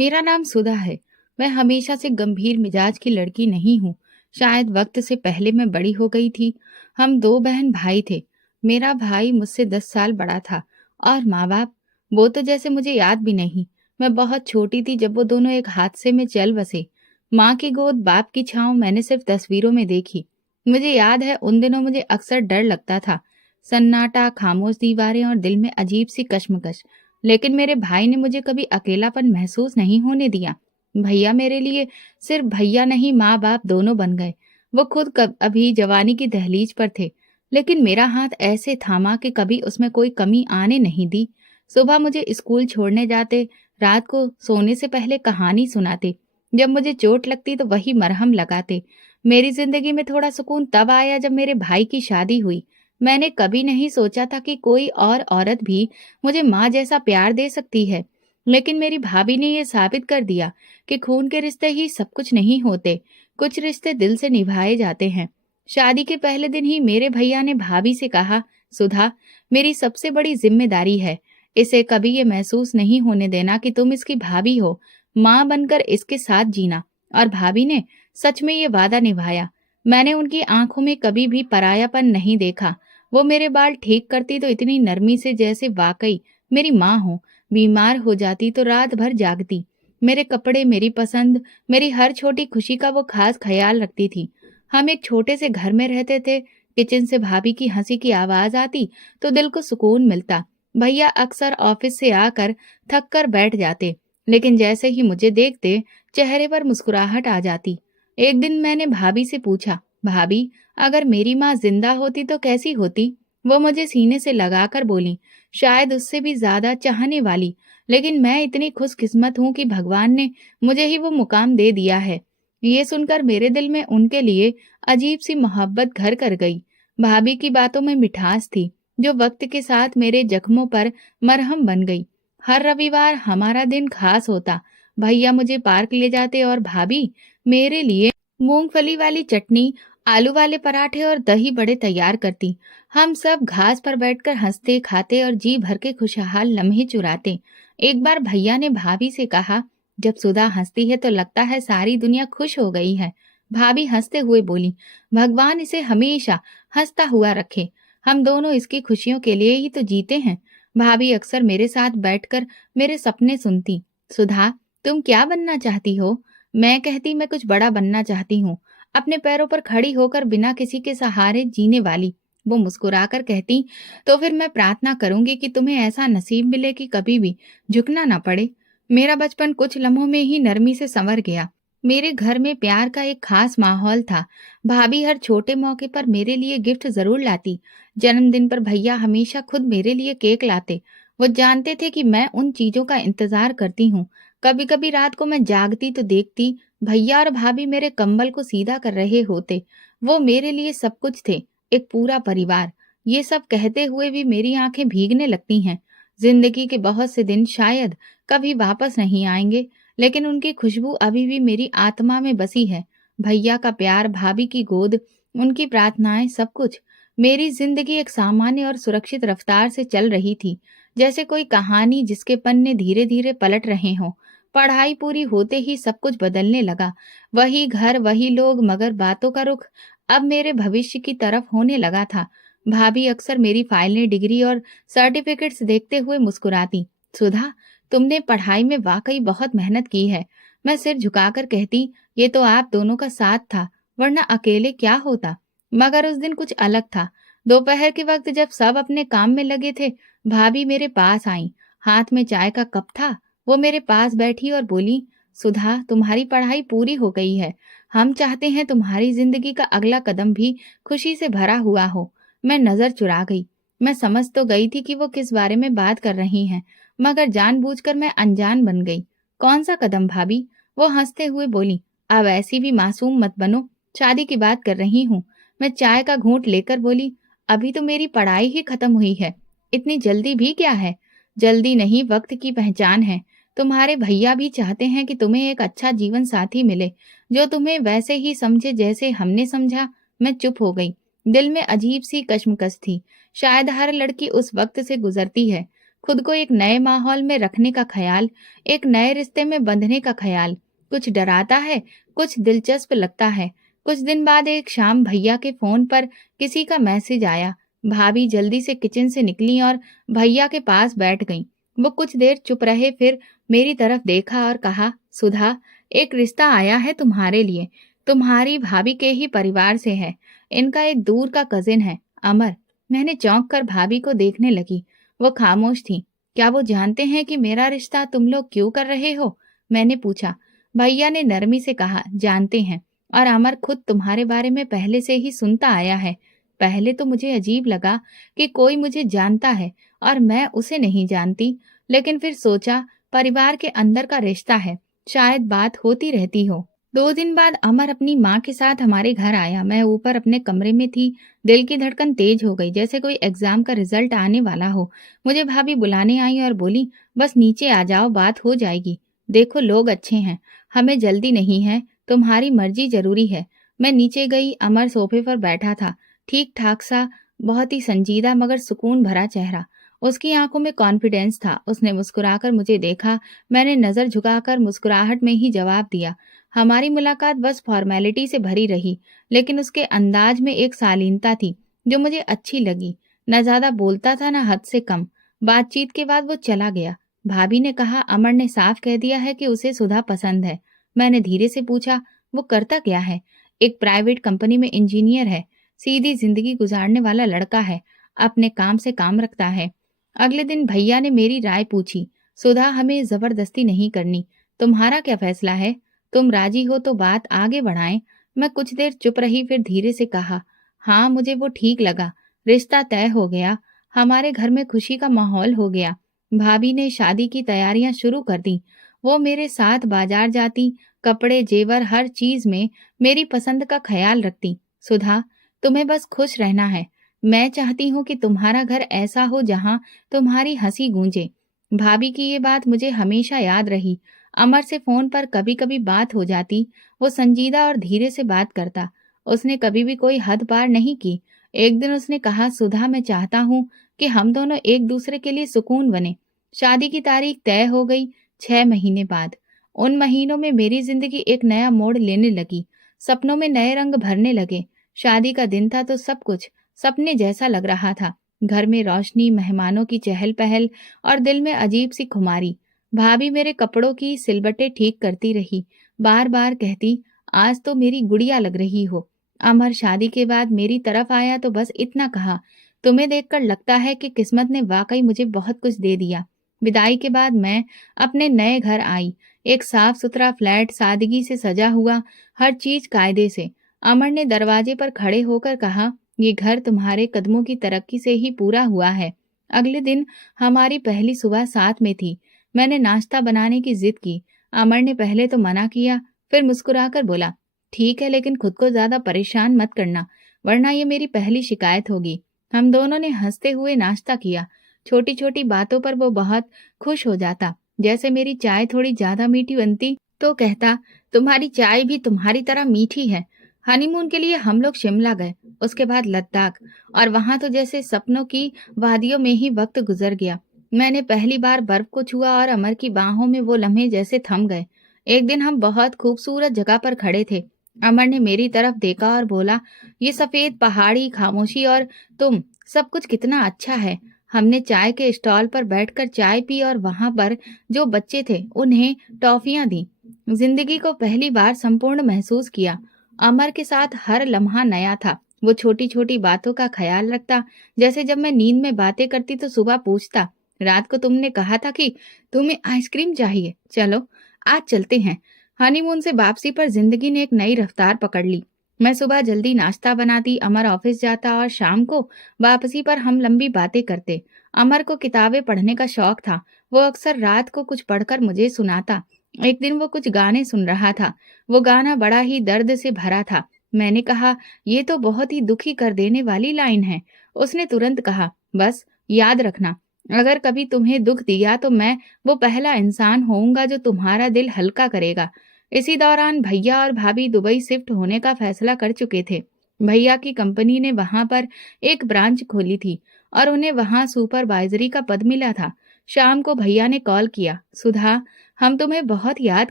मेरा नाम सुधा है। मैं हमेशा से गंभीर मिजाज की लड़की नहीं हूँ। शायद वक्त से पहले मैं बड़ी हो गई थी। हम दो बहन भाई थे। मेरा भाई मुझसे 10 साल बड़ा था। और माँ बाप, वो तो जैसे मुझे याद भी नहीं। मैं बहुत छोटी थी जब वो दोनों एक हादसे में चल बसे। माँ की गोद, बाप की छाँव मैंने सिर्फ तस्वीरों में देखी। मुझे याद है उन दिनों मुझे अक्सर डर लगता था। सन्नाटा, खामोश दीवारें और दिल में अजीब सी कश्मकश। लेकिन मेरे भाई ने मुझे कभी अकेलापन महसूस नहीं होने दिया। भैया मेरे लिए सिर्फ भैया नहीं, माँ बाप दोनों बन गए। वो खुद अभी जवानी की दहलीज पर थे, लेकिन मेरा हाथ ऐसे थामा कि कभी उसमें कोई कमी आने नहीं दी। सुबह मुझे स्कूल छोड़ने जाते, रात को सोने से पहले कहानी सुनाते। जब मुझे चोट लगती तो वही मरहम लगाते। मेरी जिंदगी में थोड़ा सुकून तब आया जब मेरे भाई की शादी हुई। मैंने कभी नहीं सोचा था कि कोई और औरत भी मुझे माँ जैसा प्यार दे सकती है। लेकिन मेरी भाभी ने ये साबित कर दिया कि खून के रिश्ते ही सब कुछ नहीं होते। कुछ रिश्ते दिल से निभाए जाते हैं। शादी के पहले दिन ही मेरे भैया ने भाभी से कहा, सुधा, मेरी सबसे बड़ी जिम्मेदारी है, इसे कभी ये महसूस नहीं होने देना कि तुम इसकी भाभी हो। माँ बनकर इसके साथ जीना। और भाभी ने सच में ये वादा निभाया। मैंने उनकी आंखों में कभी भी परायापन नहीं देखा। वो मेरे बाल ठीक करती तो इतनी नरमी से जैसे वाकई मेरी माँ हो। बीमार हो जाती तो रात भर जागती। मेरे कपड़े, मेरी पसंद, मेरी हर छोटी खुशी का वो खास ख्याल रखती थी। हम एक छोटे से घर में रहते थे। किचन से भाभी की हंसी की आवाज आती तो दिल को सुकून मिलता। भैया अक्सर ऑफिस से आकर थक कर बैठ जाते, लेकिन जैसे ही मुझे देखते चेहरे पर मुस्कुराहट आ जाती। एक दिन मैंने भाभी से पूछा, भाभी, अगर मेरी माँ जिंदा होती तो कैसी होती? वो मुझे सीने से लगाकर बोली, शायद उससे भी ज्यादा चाहने वाली। लेकिन मैं इतनी खुशकिस्मत हूँ कि भगवान ने मुझे ही वो मुकाम दे दिया है। ये सुनकर मेरे दिल में उनके लिए अजीब सी मोहब्बत घर कर गई। भाभी की बातों में मिठास थी, जो वक्त के साथ मेरे जख्मों पर मरहम बन गई। हर रविवार हमारा दिन खास होता। भैया मुझे पार्क ले जाते और भाभी मेरे लिए मूंगफली वाली चटनी, आलू वाले पराठे और दही बड़े तैयार करती। हम सब घास पर बैठकर हंसते, खाते और जी भर के खुशहाल लम्हे चुराते। एक बार भैया ने भाभी से कहा, जब सुधा हंसती है तो लगता है सारी दुनिया खुश हो गई है। भाभी हंसते हुए बोली, भगवान इसे हमेशा हंसता हुआ रखे। हम दोनों इसकी खुशियों के लिए ही तो जीते हैं। भाभी अक्सर मेरे साथ बैठकर मेरे सपने सुनती। सुधा, तुम क्या बनना चाहती हो? मैं कहती, मैं कुछ बड़ा बनना चाहती हूँ, अपने पैरों पर खड़ी होकर बिना किसी के सहारे जीने वाली। वो मुस्कुराकर कहती, तो फिर मैं प्रार्थना करूंगी कि तुम्हें ऐसा नसीब मिले कि कभी भी झुकना ना पड़े। मेरा बचपन कुछ लम्हों में ही नरमी से संवर गया। मेरे घर में प्यार का एक खास माहौल था। भाभी हर छोटे मौके पर मेरे लिए गिफ्ट जरूर लाती। जन्मदिन पर भैया हमेशा खुद मेरे लिए केक लाते। वो जानते थे कि मैं उन चीजों का इंतजार करती हूँ। कभी कभी रात को मैं जागती तो देखती भैया और भाभी मेरे कंबल को सीधा कर रहे होते। वो मेरे लिए सब कुछ थे, एक पूरा परिवार। ये सब कहते हुए भी मेरी आंखें भीगने लगती हैं। जिंदगी के बहुत से दिन शायद कभी वापस नहीं आएंगे, लेकिन उनकी खुशबू अभी भी मेरी आत्मा में बसी है। भैया का प्यार, भाभी की गोद, उनकी प्रार्थनाएं, सब कुछ। मेरी जिंदगी एक सामान्य और सुरक्षित रफ्तार से चल रही थी, जैसे कोई कहानी जिसके पन्ने धीरे धीरे पलट रहे हों। पढ़ाई पूरी होते ही सब कुछ बदलने लगा। वही घर, वही लोग, मगर बातों का रुख अब मेरे भविष्य की तरफ होने लगा था। भाभी अक्सर मेरी फाइलें, डिग्री और सर्टिफिकेट्स देखते हुए मुस्कुराती। सुधा, तुमने पढ़ाई में वाकई बहुत मेहनत की है। मैं सिर झुकाकर कहती, ये तो आप दोनों का साथ था, वरना अकेले क्या होता। मगर उस दिन कुछ अलग था। दोपहर के वक्त जब सब अपने काम में लगे थे, भाभी मेरे पास आई। हाथ में चाय का कप था। वो मेरे पास बैठी और बोली, सुधा, तुम्हारी पढ़ाई पूरी हो गई है। हम चाहते हैं तुम्हारी जिंदगी का अगला कदम भी खुशी से भरा हुआ हो। मैं नजर चुरा गई। मैं समझ तो गई थी कि वो किस बारे में बात कर रही हैं, मगर जानबूझकर मैं अनजान बन गई। कौन सा कदम भाभी? वो हंसते हुए बोली, अब ऐसी भी मासूम मत बनो, शादी की बात कर रही हूँ। मैं चाय का घूंट लेकर बोली, अभी तो मेरी पढ़ाई ही खत्म हुई है, इतनी जल्दी भी क्या है? जल्दी नहीं, वक्त की पहचान है। तुम्हारे भैया भी चाहते हैं कि तुम्हें एक अच्छा जीवन साथी मिले, जो तुम्हें वैसे ही समझे जैसे हमने समझा। मैं चुप हो गई। दिल में अजीब सी कश्मकश थी। शायद हर लड़की उस वक्त से गुजरती है। खुद को एक नए माहौल में रखने का ख्याल, एक नए रिश्ते में बंधने का ख्याल। कुछ डराता है, कुछ दिलचस्प लगता है। कुछ दिन बाद एक शाम भैया के फ़ोन पर किसी का मैसेज आया। भाभी जल्दी से किचन से निकली और भैया के पास बैठ गईं। वो कुछ देर चुप रहे, फिर मेरी तरफ देखा और कहा, सुधा, एक रिश्ता आया है तुम्हारे लिए। तुम्हारी भाभी के ही परिवार से है। इनका एक दूर का कजिन है, अमर। मैंने चौंक कर भाभी को देखने लगी। वो खामोश थी। क्या वो जानते हैं कि मेरा रिश्ता तुम लोग क्यों कर रहे हो? मैंने पूछा। भैया ने नरमी से कहा, जानते हैं, और अमर खुद तुम्हारे बारे में पहले से ही सुनता आया है। पहले तो मुझे अजीब लगा कि कोई मुझे जानता है और मैं उसे नहीं जानती, लेकिन फिर सोचा परिवार के अंदर का रिश्ता है, शायद बात होती रहती हो। 2 दिन बाद अमर अपनी माँ के साथ हमारे घर आया। मैं ऊपर अपने कमरे में थी। दिल की धड़कन तेज हो गई, जैसे कोई एग्जाम का रिजल्ट आने वाला हो। मुझे भाभी बुलाने आई और बोली, बस नीचे आ जाओ, बात हो जाएगी। देखो लोग अच्छे हैं, हमें जल्दी नहीं है, तुम्हारी मर्जी जरूरी है। मैं नीचे गई। अमर सोफे पर बैठा था, ठीक ठाक सा, बहुत ही संजीदा मगर सुकून भरा चेहरा। उसकी आंखों में कॉन्फिडेंस था। उसने मुस्कुराकर मुझे देखा। मैंने नजर झुकाकर मुस्कुराहट में ही जवाब दिया। हमारी मुलाकात बस फॉर्मेलिटी से भरी रही, लेकिन उसके अंदाज में एक शालीनता थी जो मुझे अच्छी लगी। न ज्यादा बोलता था, न हद से कम। बातचीत के बाद वो चला गया। भाभी ने कहा, अमर ने साफ कह दिया है कि उसे सुधा पसंद है। मैंने धीरे से पूछा, वो करता क्या है? एक प्राइवेट कंपनी में इंजीनियर है। सीधी जिंदगी गुजारने वाला लड़का है। अपने काम से काम रखता है। अगले दिन भैया ने मेरी राय पूछी। सुधा, हमें जबरदस्ती नहीं करनी। तुम्हारा क्या फैसला है? तुम राजी हो तो बात आगे बढ़ाएं। मैं कुछ देर चुप रही, फिर धीरे से कहा, हाँ, मुझे वो ठीक लगा। रिश्ता तय हो गया। हमारे घर में खुशी का माहौल हो गया। भाभी ने शादी की तैयारियां शुरू कर दी। वो मेरे साथ बाजार जाती, कपड़े, जेवर, हर चीज में मेरी पसंद का ख्याल रखती। सुधा, तुम्हें बस खुश रहना है। मैं चाहती हूँ कि तुम्हारा घर ऐसा हो जहाँ तुम्हारी हंसी गूंजे। भाभी की ये बात मुझे हमेशा याद रही। अमर से फोन पर कभी कभी बात हो जाती। वो संजीदा और धीरे से बात करता। उसने कभी भी कोई हद पार नहीं की। एक दिन उसने कहा, सुधा, मैं चाहता हूँ कि हम दोनों एक दूसरे के लिए सुकून बने। शादी की तारीख तय हो गई। 6 महीने बाद। उन महीनों में मेरी जिंदगी एक नया मोड़ लेने लगी। सपनों में नए रंग भरने लगे। शादी का दिन था तो सब कुछ सपने जैसा लग रहा था। घर में रोशनी, मेहमानों की चहल पहल और दिल में अजीब सी खुमारी। भाभी मेरे कपड़ों की सिलबटें ठीक करती रही। बार बार कहती, आज तो मेरी गुड़िया लग रही हो। अमर शादी के बाद मेरी तरफ आया तो बस इतना कहा, तुम्हें देखकर लगता है कि किस्मत ने वाकई मुझे बहुत कुछ दे दिया। विदाई के बाद मैं अपने नए घर आई। एक साफ सुथरा फ्लैट, सादगी से सजा हुआ, हर चीज कायदे से। अमर ने दरवाजे पर खड़े होकर कहा, ये घर तुम्हारे कदमों की तरक्की से ही पूरा हुआ है। अगले दिन हमारी पहली सुबह साथ में थी। मैंने नाश्ता बनाने की जिद की। अमर ने पहले तो मना किया, फिर मुस्कुराकर बोला, ठीक है, लेकिन खुद को ज्यादा परेशान मत करना, वरना ये मेरी पहली शिकायत होगी। हम दोनों ने हंसते हुए नाश्ता किया। छोटी छोटी बातों पर वो बहुत खुश हो जाता। जैसे मेरी चाय थोड़ी ज्यादा मीठी बनती तो कहता, तुम्हारी चाय भी तुम्हारी तरह मीठी है। हनीमून के लिए हम लोग शिमला गए, उसके बाद लद्दाख, और वहां तो जैसे सपनों की वादियों में ही वक्त गुजर गया। मैंने पहली बार बर्फ को छुआ और अमर की बाहों में वो लम्हे जैसे थम गए। एक दिन हम बहुत खूबसूरत जगह पर खड़े थे। अमर ने मेरी तरफ देखा और बोला, ये सफेद पहाड़ी, खामोशी और तुम, सब कुछ कितना अच्छा है। हमने चाय के स्टॉल पर बैठकर चाय पी और वहां पर जो बच्चे थे उन्हें टॉफियां दी। जिंदगी को पहली बार संपूर्ण महसूस किया। अमर के साथ हर लम्हा नया था। वो छोटी छोटी बातों का ख्याल रखता। जैसे जब मैं नींद में बातें करती तो सुबह पूछता, रात को तुमने कहा था कि तुम्हें आइसक्रीम चाहिए, चलो आज चलते हैं। हनीमून से वापसी पर जिंदगी ने एक नई रफ्तार पकड़ ली। मैं सुबह जल्दी नाश्ता बनाती, अमर ऑफिस जाता और शाम को वापसी पर हम लंबी बातें करते। अमर को किताबें पढ़ने का शौक था। वो अक्सर रात को कुछ पढ़कर मुझे सुनाता। एक दिन वो कुछ गाने सुन रहा था। वो गाना बड़ा ही दर्द से भरा था। मैंने कहा, ये तो बहुत ही दुखी कर देने वाली लाइन है। उसने तुरंत कहा, बस याद रखना, अगर कभी तुम्हें दुख दिया तो मैं वो पहला इंसान होऊंगा जो तुम्हारा दिल हल्का करेगा। इसी दौरान भैया और भाभी दुबई शिफ्ट होने का फैसला कर चुके थे। भैया की कंपनी ने वहां पर एक ब्रांच खोली थी और उन्हें वहां सुपरवाइजरी का पद मिला था। शाम को भैया ने कॉल किया, सुधा, हम तुम्हें बहुत याद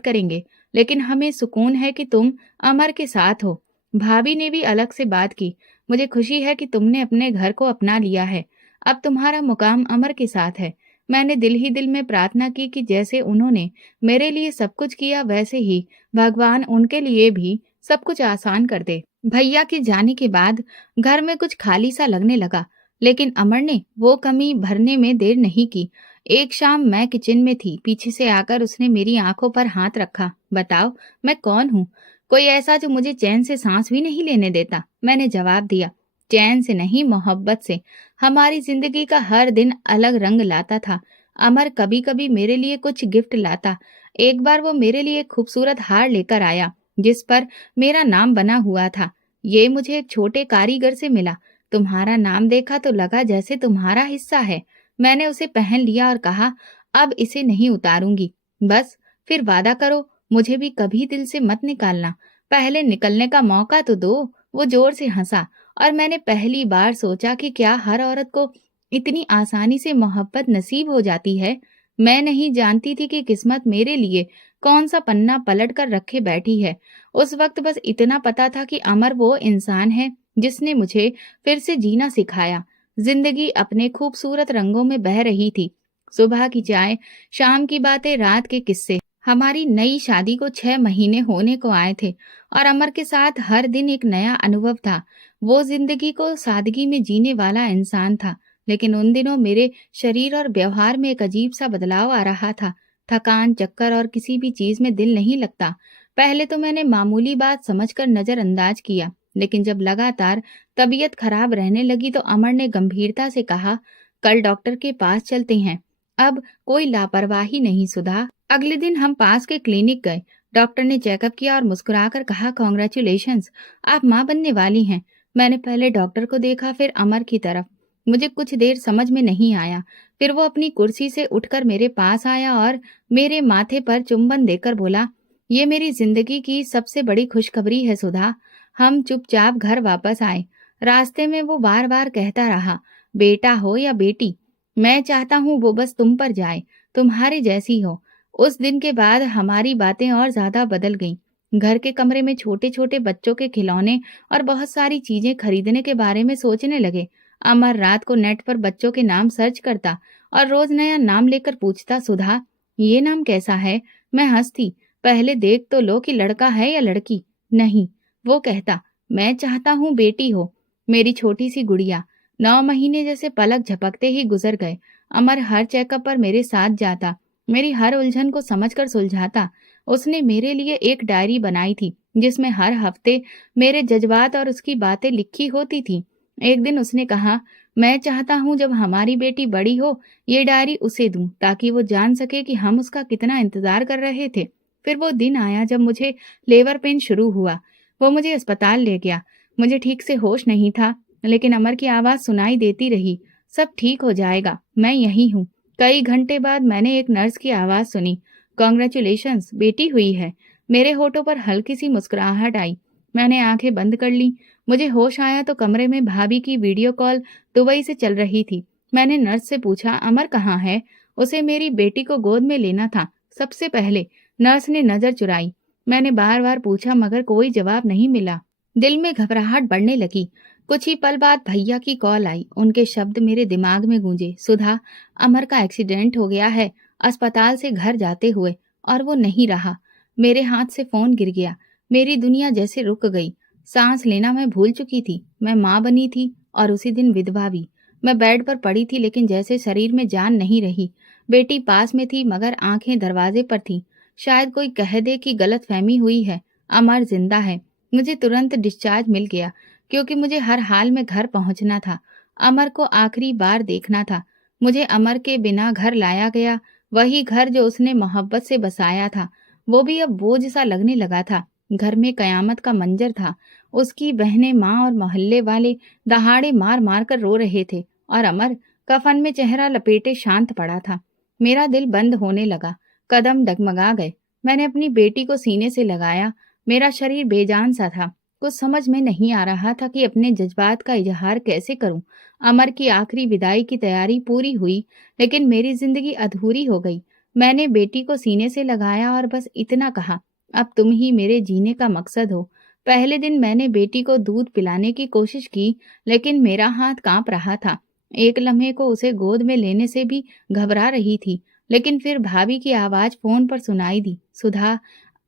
करेंगे, लेकिन हमें सुकून है कि तुम अमर के साथ हो। भाभी ने भी अलग से बात की, मुझे खुशी है कि तुमने अपने घर को अपना लिया है। अब तुम्हारा मुकाम अमर के साथ है। मैंने दिल ही दिल में प्रार्थना की कि जैसे उन्होंने मेरे लिए सब कुछ किया, वैसे ही भगवान उनके लिए भी सब कुछ आसान कर दे। भैया के जाने के बाद घर में कुछ खाली सा लगने लगा, लेकिन अमर ने वो कमी भरने में देर नहीं की। एक शाम मैं किचन में थी, पीछे से आकर उसने मेरी आंखों पर हाथ रखा। बताओ, मैं कौन हूँ? कोई ऐसा जो मुझे चैन से सांस भी नहीं लेने देता। मैंने जवाब दिया, चैन से नहीं, मोहब्बत से। हमारी जिंदगी का हर दिन अलग रंग लाता था। अमर कभी कभी मेरे लिए कुछ गिफ्ट लाता। एक बार वो मेरे लिए खूबसूरत हार लेकर आया जिस पर मेरा नाम बना हुआ था। ये मुझे एक छोटे कारीगर से मिला। तुम्हारा नाम देखा तो लगा जैसे तुम्हारा हिस्सा है। मैंने उसे पहन लिया और कहा, अब इसे नहीं उतारूंगी। बस, फिर वादा करो, मुझे भी कभी दिल से मत निकालना। पहले निकलने का मौका तो दो। वो जोर से हंसा और मैंने पहली बार सोचा कि क्या हर औरत को इतनी आसानी से मोहब्बत नसीब हो जाती है। मैं नहीं जानती थी कि किस्मत मेरे लिए कौन सा पन्ना पलट कर रखे बैठी है। उस वक्त बस इतना पता था कि अमर वो इंसान है जिसने मुझे फिर से जीना सिखाया। जिंदगी अपने खूबसूरत रंगों में बह रही थी। सुबह की चाय, शाम की बातें, रात के किस्से। हमारी नई शादी को 6 महीने होने को आए थे और अमर के साथ हर दिन एक नया अनुभव था। वो जिंदगी को सादगी में जीने वाला इंसान था, लेकिन उन दिनों मेरे शरीर और व्यवहार में एक अजीब सा बदलाव आ रहा था। थकान, चक्कर और किसी भी चीज में दिल नहीं लगता। पहले तो मैंने मामूली बात समझकर नजरअंदाज किया, लेकिन जब लगातार तबीयत खराब रहने लगी तो अमर ने गंभीरता से कहा, कल डॉक्टर के पास चलते हैं। अब कोई लापरवाही नहीं, सुधा। अगले दिन हम पास के क्लिनिक गए। डॉक्टर ने चेकअप किया और मुस्कुराकर कहा, कॉन्ग्रेचुलेशंस, आप माँ बनने वाली हैं। मैंने पहले डॉक्टर को देखा, फिर अमर की तरफ। मुझे कुछ देर समझ में नहीं आया। फिर वो अपनी कुर्सी से उठकर मेरे पास आया और मेरे माथे पर चुंबन देकर बोला, ये मेरी जिंदगी की सबसे बड़ी खुशखबरी है, सुधा। हम चुपचाप घर वापस आए। रास्ते में वो बार बार कहता रहा, बेटा हो या बेटी, मैं चाहता हूँ वो बस तुम पर जाए, तुम्हारे जैसी हो। उस दिन के बाद हमारी बातें और ज्यादा बदल गईं। घर के कमरे में छोटे छोटे बच्चों के खिलौने और बहुत सारी चीजें खरीदने के बारे में सोचने लगे। अमर रात को नेट पर बच्चों के नाम सर्च करता और रोज नया नाम लेकर पूछता, सुधा, ये नाम कैसा है? मैं हंसती, पहले देख तो लो कि लड़का है या लड़की। नहीं, वो कहता, मैं चाहता हूँ बेटी हो। मेरी छोटी सी गुड़िया। 9 महीने जैसे पलक झपकते ही गुजर गए। अमर हर चेकअप पर मेरे साथ जाता, मेरी हर उलझन को समझकर सुलझाता। उसने मेरे लिए एक डायरी बनाई थी जिसमें हर हफ्ते मेरे जज्बात और उसकी बातें लिखी होती थी। एक दिन उसने कहा, मैं चाहता हूँ जब हमारी बेटी बड़ी हो, ये डायरी उसे दूं ताकि वो जान सके कि हम उसका कितना इंतजार कर रहे थे। फिर वो दिन आया जब मुझे लेबर पेन शुरू हुआ। वो मुझे अस्पताल ले गया। मुझे ठीक से होश नहीं था, लेकिन अमर की आवाज सुनाई देती रही, सब ठीक हो जाएगा, मैं यहीं हूँ। कई घंटे बाद मैंने एक नर्स की आवाज सुनी, कॉन्ग्रेचुलेशंस, बेटी हुई है। मेरे होठों पर हल्की सी मुस्कुराहट आई। मैंने आंखें बंद कर ली। मुझे होश आया तो कमरे में भाभी की वीडियो कॉल दुबई से चल रही थी। मैंने नर्स से पूछा, अमर कहाँ है? उसे मेरी बेटी को गोद में लेना था सबसे पहले। नर्स ने नजर चुराई। मैंने बार बार पूछा मगर कोई जवाब नहीं मिला। दिल में घबराहट बढ़ने लगी। कुछ ही पल बाद भैया की कॉल आई। उनके शब्द मेरे दिमाग में गूंजे, सुधा, अमर का एक्सीडेंट हो गया है, अस्पताल से घर जाते हुए। और वो नहीं रहा। मेरे हाथ से फोन गिर गया। मेरी दुनिया जैसे रुक गई। सांस लेना मैं भूल चुकी थी। मैं माँ बनी थी और उसी दिन विधवा भी। मैं बेड पर पड़ी थी लेकिन जैसे शरीर में जान नहीं रही। बेटी पास में थी मगर आंखें दरवाजे पर थी। शायद कोई कह दे कि गलतफहमी हुई है, अमर जिंदा है। मुझे तुरंत डिस्चार्ज मिल गया क्योंकि मुझे हर हाल में घर पहुंचना था। अमर को आखिरी बार देखना था। मुझे अमर के बिना घर लाया गया, वही घर जो उसने मोहब्बत से बसाया था। वो भी अब बोझ सा लगने लगा था। घर में कयामत का मंजर था। उसकी बहनें, माँ और मोहल्ले वाले दहाड़े मार मार कर रो रहे थे और अमर कफन में चेहरा लपेटे शांत पड़ा था। मेरा दिल बंद होने लगा, कदम डगमगा गए। मैंने अपनी बेटी को सीने से लगाया। मेरा शरीर बेजान सा था। कुछ समझ में नहीं आ रहा था कि अपने जज्बात का इजहार कैसे करूं। अमर की आखिरी विदाई की तैयारी पूरी हुई, लेकिन मेरी जिंदगी अधूरी हो गई। मैंने बेटी को सीने से लगाया और बस इतना कहा, अब तुम ही मेरे जीने का मकसद हो। पहले दिन मैंने बेटी को दूध पिलाने की कोशिश की, लेकिन मेरा हाथ कांप रहा था। एक लम्हे को उसे गोद में लेने से भी घबरा रही थी। लेकिन फिर भाभी की आवाज फोन पर सुनाई दी, सुधा,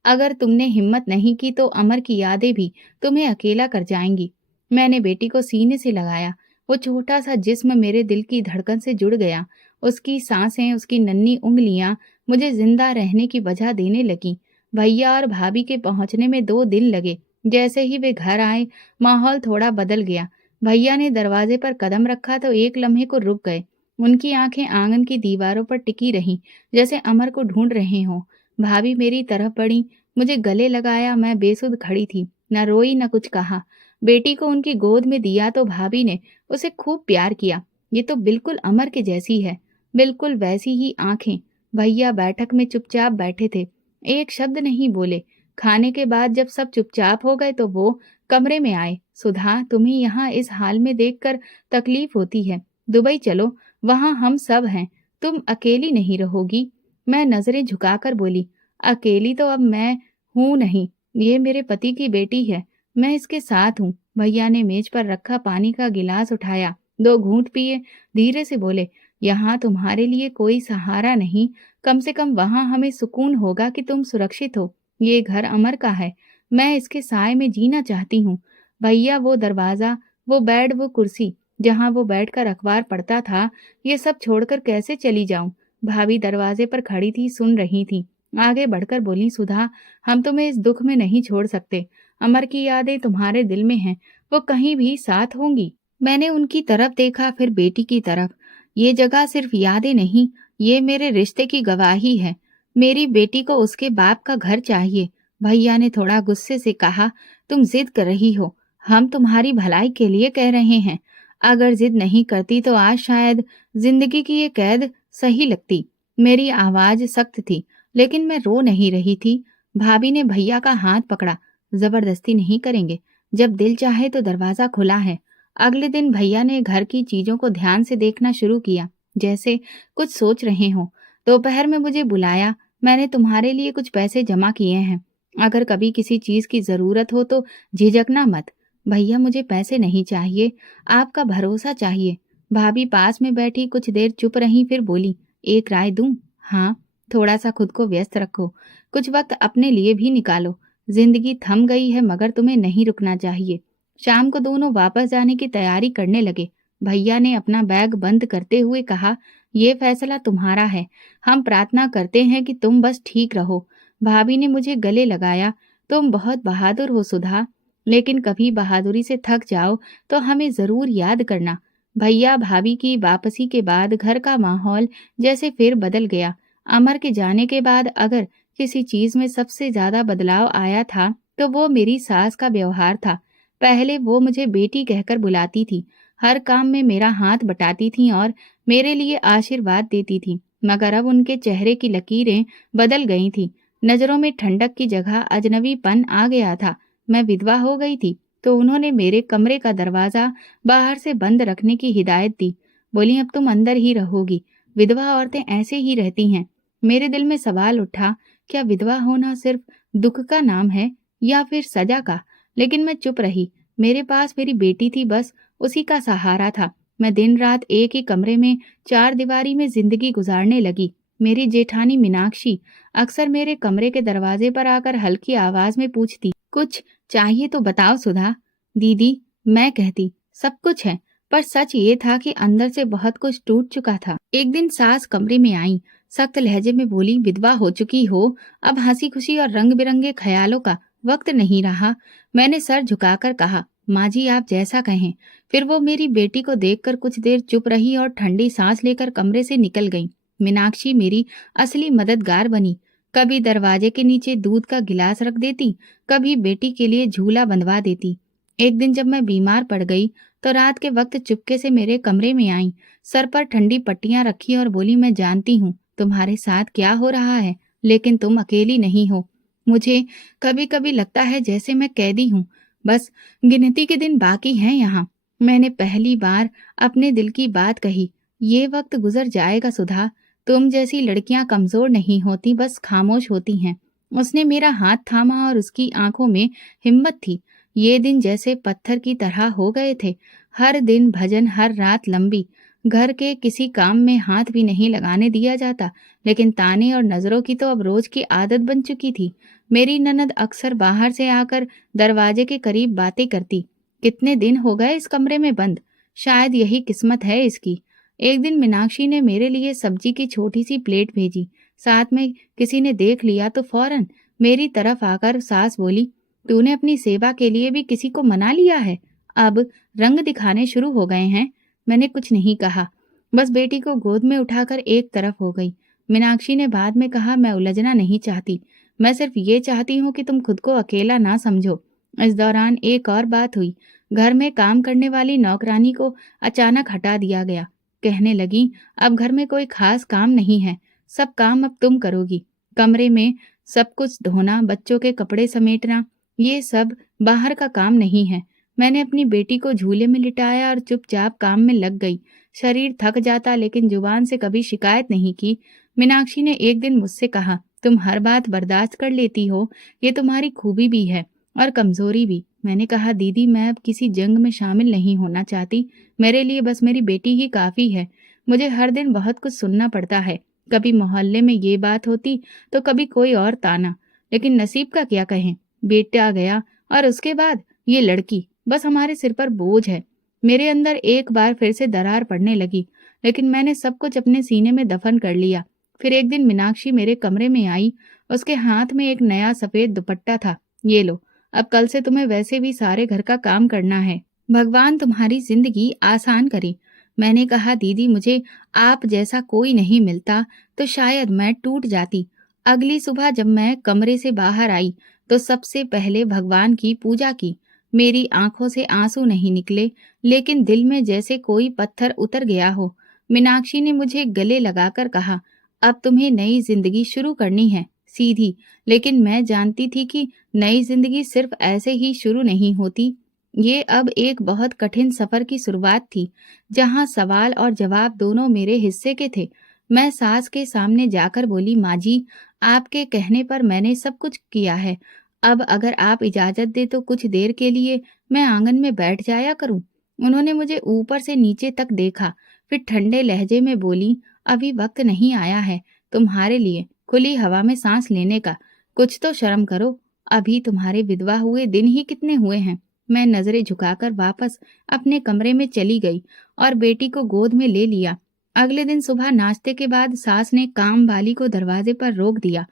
अगर तुमने हिम्मत नहीं की तो अमर की यादें भी तुम्हें अकेला कर जाएंगी। मैंने बेटी को सीने से लगाया। वो छोटा सा जिस्म मेरे दिल की धड़कन से जुड़ गया। उसकी सांसें, उसकी नन्ही उंगलियां मुझे जिंदा रहने की वजह देने लगी। भैया और भाभी के पहुंचने में 2 दिन लगे। जैसे ही वे घर आए, माहौल थोड़ा बदल गया। भैया ने दरवाजे पर कदम रखा तो एक लम्हे को रुक गए। उनकी आंखें आंगन की दीवारों पर टिकी रहीं, जैसे अमर को ढूंढ रहे हों। भाभी मेरी तरफ बढ़ी, मुझे गले लगाया। मैं बेसुध खड़ी थी, न रोई न कुछ कहा। बेटी को उनकी गोद में दिया तो भाभी ने उसे खूब प्यार किया। ये तो बिल्कुल अमर के जैसी है, बिल्कुल वैसी ही आंखें। भैया बैठक में चुपचाप बैठे थे, एक शब्द नहीं बोले। खाने के बाद जब सब चुपचाप हो गए तो वो कमरे में आए। सुधा, तुम्हें यहाँ इस हाल में देखकर तकलीफ होती है, दुबई चलो, वहां हम सब हैं, तुम अकेली नहीं रहोगी। मैं नजरें झुकाकर बोली, अकेली तो अब मैं हूं नहीं, ये मेरे पति की बेटी है, मैं इसके साथ हूँ। भैया ने मेज पर रखा पानी का गिलास उठाया, 2 घूंट पिए, धीरे से बोले, यहाँ तुम्हारे लिए कोई सहारा नहीं, कम से कम वहां हमें सुकून होगा कि तुम सुरक्षित हो। ये घर अमर का है, मैं इसके साए में जीना चाहती हूँ। भैया, वो दरवाजा, वो बेड, वो कुर्सी जहाँ वो बैठकर अखबार पढ़ता था, ये सब छोड़कर कैसे चली जाऊं। भाभी दरवाजे पर खड़ी थी, सुन रही थी। आगे बढ़कर बोली, सुधा, हम तुम्हें इस दुख में नहीं छोड़ सकते। अमर की यादें तुम्हारे दिल में हैं, वो कहीं भी साथ होंगी। मैंने उनकी तरफ देखा, फिर बेटी की तरफ। ये जगह सिर्फ यादें नहीं, ये मेरे रिश्ते की गवाही है। मेरी बेटी को उसके बाप का घर चाहिए। भैया ने थोड़ा गुस्से से कहा, तुम जिद कर रही हो, हम तुम्हारी भलाई के लिए कह रहे हैं। अगर जिद नहीं करती तो आज शायद जिंदगी की ये कैद सही लगती। मेरी आवाज सख्त थी, लेकिन मैं रो नहीं रही थी। भाभी ने भैया का हाथ पकड़ा, जबरदस्ती नहीं करेंगे, जब दिल चाहे तो दरवाजा खुला है। अगले दिन भैया ने घर की चीजों को ध्यान से देखना शुरू किया, जैसे कुछ सोच रहे हो। दोपहर में मुझे बुलाया, मैंने तुम्हारे लिए कुछ पैसे जमा किए हैं, अगर कभी किसी चीज की जरूरत हो तो झिझकना मत। भैया, मुझे पैसे नहीं चाहिए, आपका भरोसा चाहिए। भाभी पास में बैठी कुछ देर चुप रही, फिर बोली, एक राय दूं? हाँ, थोड़ा सा खुद को व्यस्त रखो, कुछ वक्त अपने लिए भी निकालो। जिंदगी थम गई है मगर तुम्हें नहीं रुकना चाहिए। शाम को दोनों वापस जाने की तैयारी करने लगे। भैया ने अपना बैग बंद करते हुए कहा, ये फैसला तुम्हारा है, हम प्रार्थना करते हैं कि तुम बस ठीक रहो। भाभी ने मुझे गले लगाया, तुम बहुत बहादुर हो सुधा, लेकिन कभी बहादुरी से थक जाओ तो हमें जरूर याद करना। भैया भाभी की वापसी के बाद घर का माहौल जैसे फिर बदल गया। अमर के जाने के बाद अगर किसी चीज में सबसे ज्यादा बदलाव आया था तो वो मेरी सास का व्यवहार था। पहले वो मुझे बेटी कहकर बुलाती थी, हर काम में मेरा हाथ बटाती थी और मेरे लिए आशीर्वाद देती थी, मगर अब उनके चेहरे की लकीरें बदल गई थी। नजरों में ठंडक की जगह अजनबीपन आ गया था। मैं विधवा हो गई थी तो उन्होंने मेरे कमरे का दरवाजा बाहर से बंद रखने की हिदायत दी। बोली, अब तुम अंदर ही रहोगी, विधवा औरतें ऐसे ही रहती हैं। मेरे दिल में सवाल उठा, क्या विधवा होना सिर्फ दुख का नाम है या फिर सजा का? लेकिन मैं चुप रही। मेरे पास मेरी बेटी थी, बस उसी का सहारा था। मैं दिन रात एक ही कमरे में 4 दीवारी में जिंदगी गुजारने लगी। मेरी जेठानी मीनाक्षी अक्सर मेरे कमरे के दरवाजे पर आकर हल्की आवाज में पूछती, कुछ चाहिए तो बताओ सुधा। दीदी, मैं कहती, सब कुछ है, पर सच ये था कि अंदर से बहुत कुछ टूट चुका था। एक दिन सास कमरे में आई, सख्त लहजे में बोली, विधवा हो चुकी हो, अब हंसी खुशी और रंग बिरंगे ख्यालों का वक्त नहीं रहा। मैंने सर झुकाकर कहा, माँ जी आप जैसा कहें। फिर वो मेरी बेटी को देखकर कुछ देर चुप रही और ठंडी सांस लेकर कमरे से निकल गई। मीनाक्षी मेरी असली मददगार बनी। कभी दरवाजे के नीचे दूध का गिलास रख देती, कभी बेटी के लिए झूला बंधवा देती। एक दिन जब मैं बीमार पड़ गई तो रात के वक्त चुपके से मेरे कमरे में आई, सर पर ठंडी पट्टियां रखी और बोली, मैं जानती हूँ तुम्हारे साथ क्या हो रहा है, लेकिन तुम अकेली नहीं हो। मुझे कभी कभी लगता है जैसे मैं कैदी हूँ, बस गिनती के दिन बाकी हैं यहाँ। मैंने पहली बार अपने दिल की बात कही। ये वक्त गुजर जाएगा सुधा। तुम जैसी लड़कियां कमजोर नहीं होती, बस खामोश होती हैं। उसने मेरा हाथ थामा और उसकी आंखों में हिम्मत थी। ये दिन जैसे पत्थर की तरह हो गए थे। हर दिन भजन, हर रात लंबी। घर के किसी काम में हाथ भी नहीं लगाने दिया जाता, लेकिन ताने और नजरों की तो अब रोज की आदत बन चुकी थी। मेरी ननद अक्सर बाहर से आकर दरवाजे के करीब बातें करती। कितने दिन हो गए इस कमरे में बंद, शायद यही किस्मत है इसकी। एक दिन मीनाक्षी ने मेरे लिए सब्जी की छोटी सी प्लेट भेजी। साथ में किसी ने देख लिया तो फौरन मेरी तरफ आकर सास बोली, तूने अपनी सेवा के लिए भी किसी को मना लिया है? अब रंग दिखाने शुरू हो गए हैं। मैंने कुछ नहीं कहा, बस बेटी को गोद में उठाकर एक तरफ हो गई। मीनाक्षी ने बाद में कहा, मैं उलझना नहीं चाहती, मैं सिर्फ ये चाहती हूँ कि तुम खुद को अकेला ना समझो। इस दौरान एक और बात हुई। घर में काम करने वाली नौकरानी को अचानक हटा दिया गया। कहने लगी, अब घर में कोई खास काम नहीं है, सब काम अब तुम करोगी। कमरे में सब कुछ धोना, बच्चों के कपड़े समेटना, ये सब बाहर का काम नहीं है। मैंने अपनी बेटी को झूले में लिटाया और चुपचाप काम में लग गई। शरीर थक जाता, लेकिन जुबान से कभी शिकायत नहीं की। मीनाक्षी ने एक दिन मुझसे कहा, तुम हर बात बर्दाश्त कर लेती हो, ये तुम्हारी खूबी भी है और कमजोरी भी। मैंने कहा, दीदी मैं अब किसी जंग में शामिल नहीं होना चाहती। मेरे लिए बस मेरी बेटी ही काफी है। मुझे हर दिन बहुत कुछ सुनना पड़ता है। कभी मोहल्ले में ये बात होती तो कभी कोई और ताना, लेकिन नसीब का क्या कहें। बेटा गया और उसके बाद ये लड़की बस हमारे सिर पर बोझ है। मेरे अंदर एक बार फिर से दरार पड़ने लगी, लेकिन मैंने सब कुछ अपने सीने में दफन कर लिया। फिर एक दिन मीनाक्षी मेरे कमरे में आई। उसके हाथ में एक नया सफेद दुपट्टा था। ये लो, अब कल से तुम्हें वैसे भी सारे घर का काम करना है। भगवान तुम्हारी जिंदगी आसान करे। मैंने कहा, दीदी मुझे आप जैसा कोई नहीं मिलता तो शायद मैं टूट जाती। अगली सुबह जब मैं कमरे से बाहर आई तो सबसे पहले भगवान की पूजा की। मेरी आंखों से आंसू नहीं निकले, लेकिन दिल में जैसे कोई पत्थर उतर गया हो। मीनाक्षी ने मुझे गले लगाकर कहा, अब तुम्हें नई जिंदगी शुरू करनी है, सीधी। लेकिन मैं जानती थी कि नई जिंदगी सिर्फ ऐसे ही शुरू नहीं होती। ये अब एक बहुत कठिन सफर की शुरुआत थी, जहां सवाल और जवाब दोनों मेरे हिस्से के थे। मैं सास के सामने जाकर बोली, माँ जी, आपके कहने पर मैंने सब कुछ किया है। अब अगर आप इजाजत दे तो कुछ देर के लिए मैं आंगन में बैठ जाया करूं। उन्होंने मुझे ऊपर से नीचे तक देखा, फिर ठंडे लहजे में बोली, अभी वक्त नहीं आया है तुम्हारे लिए खुली हवा में सांस लेने का। कुछ तो शर्म करो। अभी तुम्हारे विधवा हुए दिन ही कितने हुए हैं। मैं नजरें झुकाकर वापस अपने कमरे में चली गई और बेटी को गोद में ले लिया। अगले दिन सुबह नाश्ते के बाद सास ने काम वाली को दरवाजे पर रोक दिया।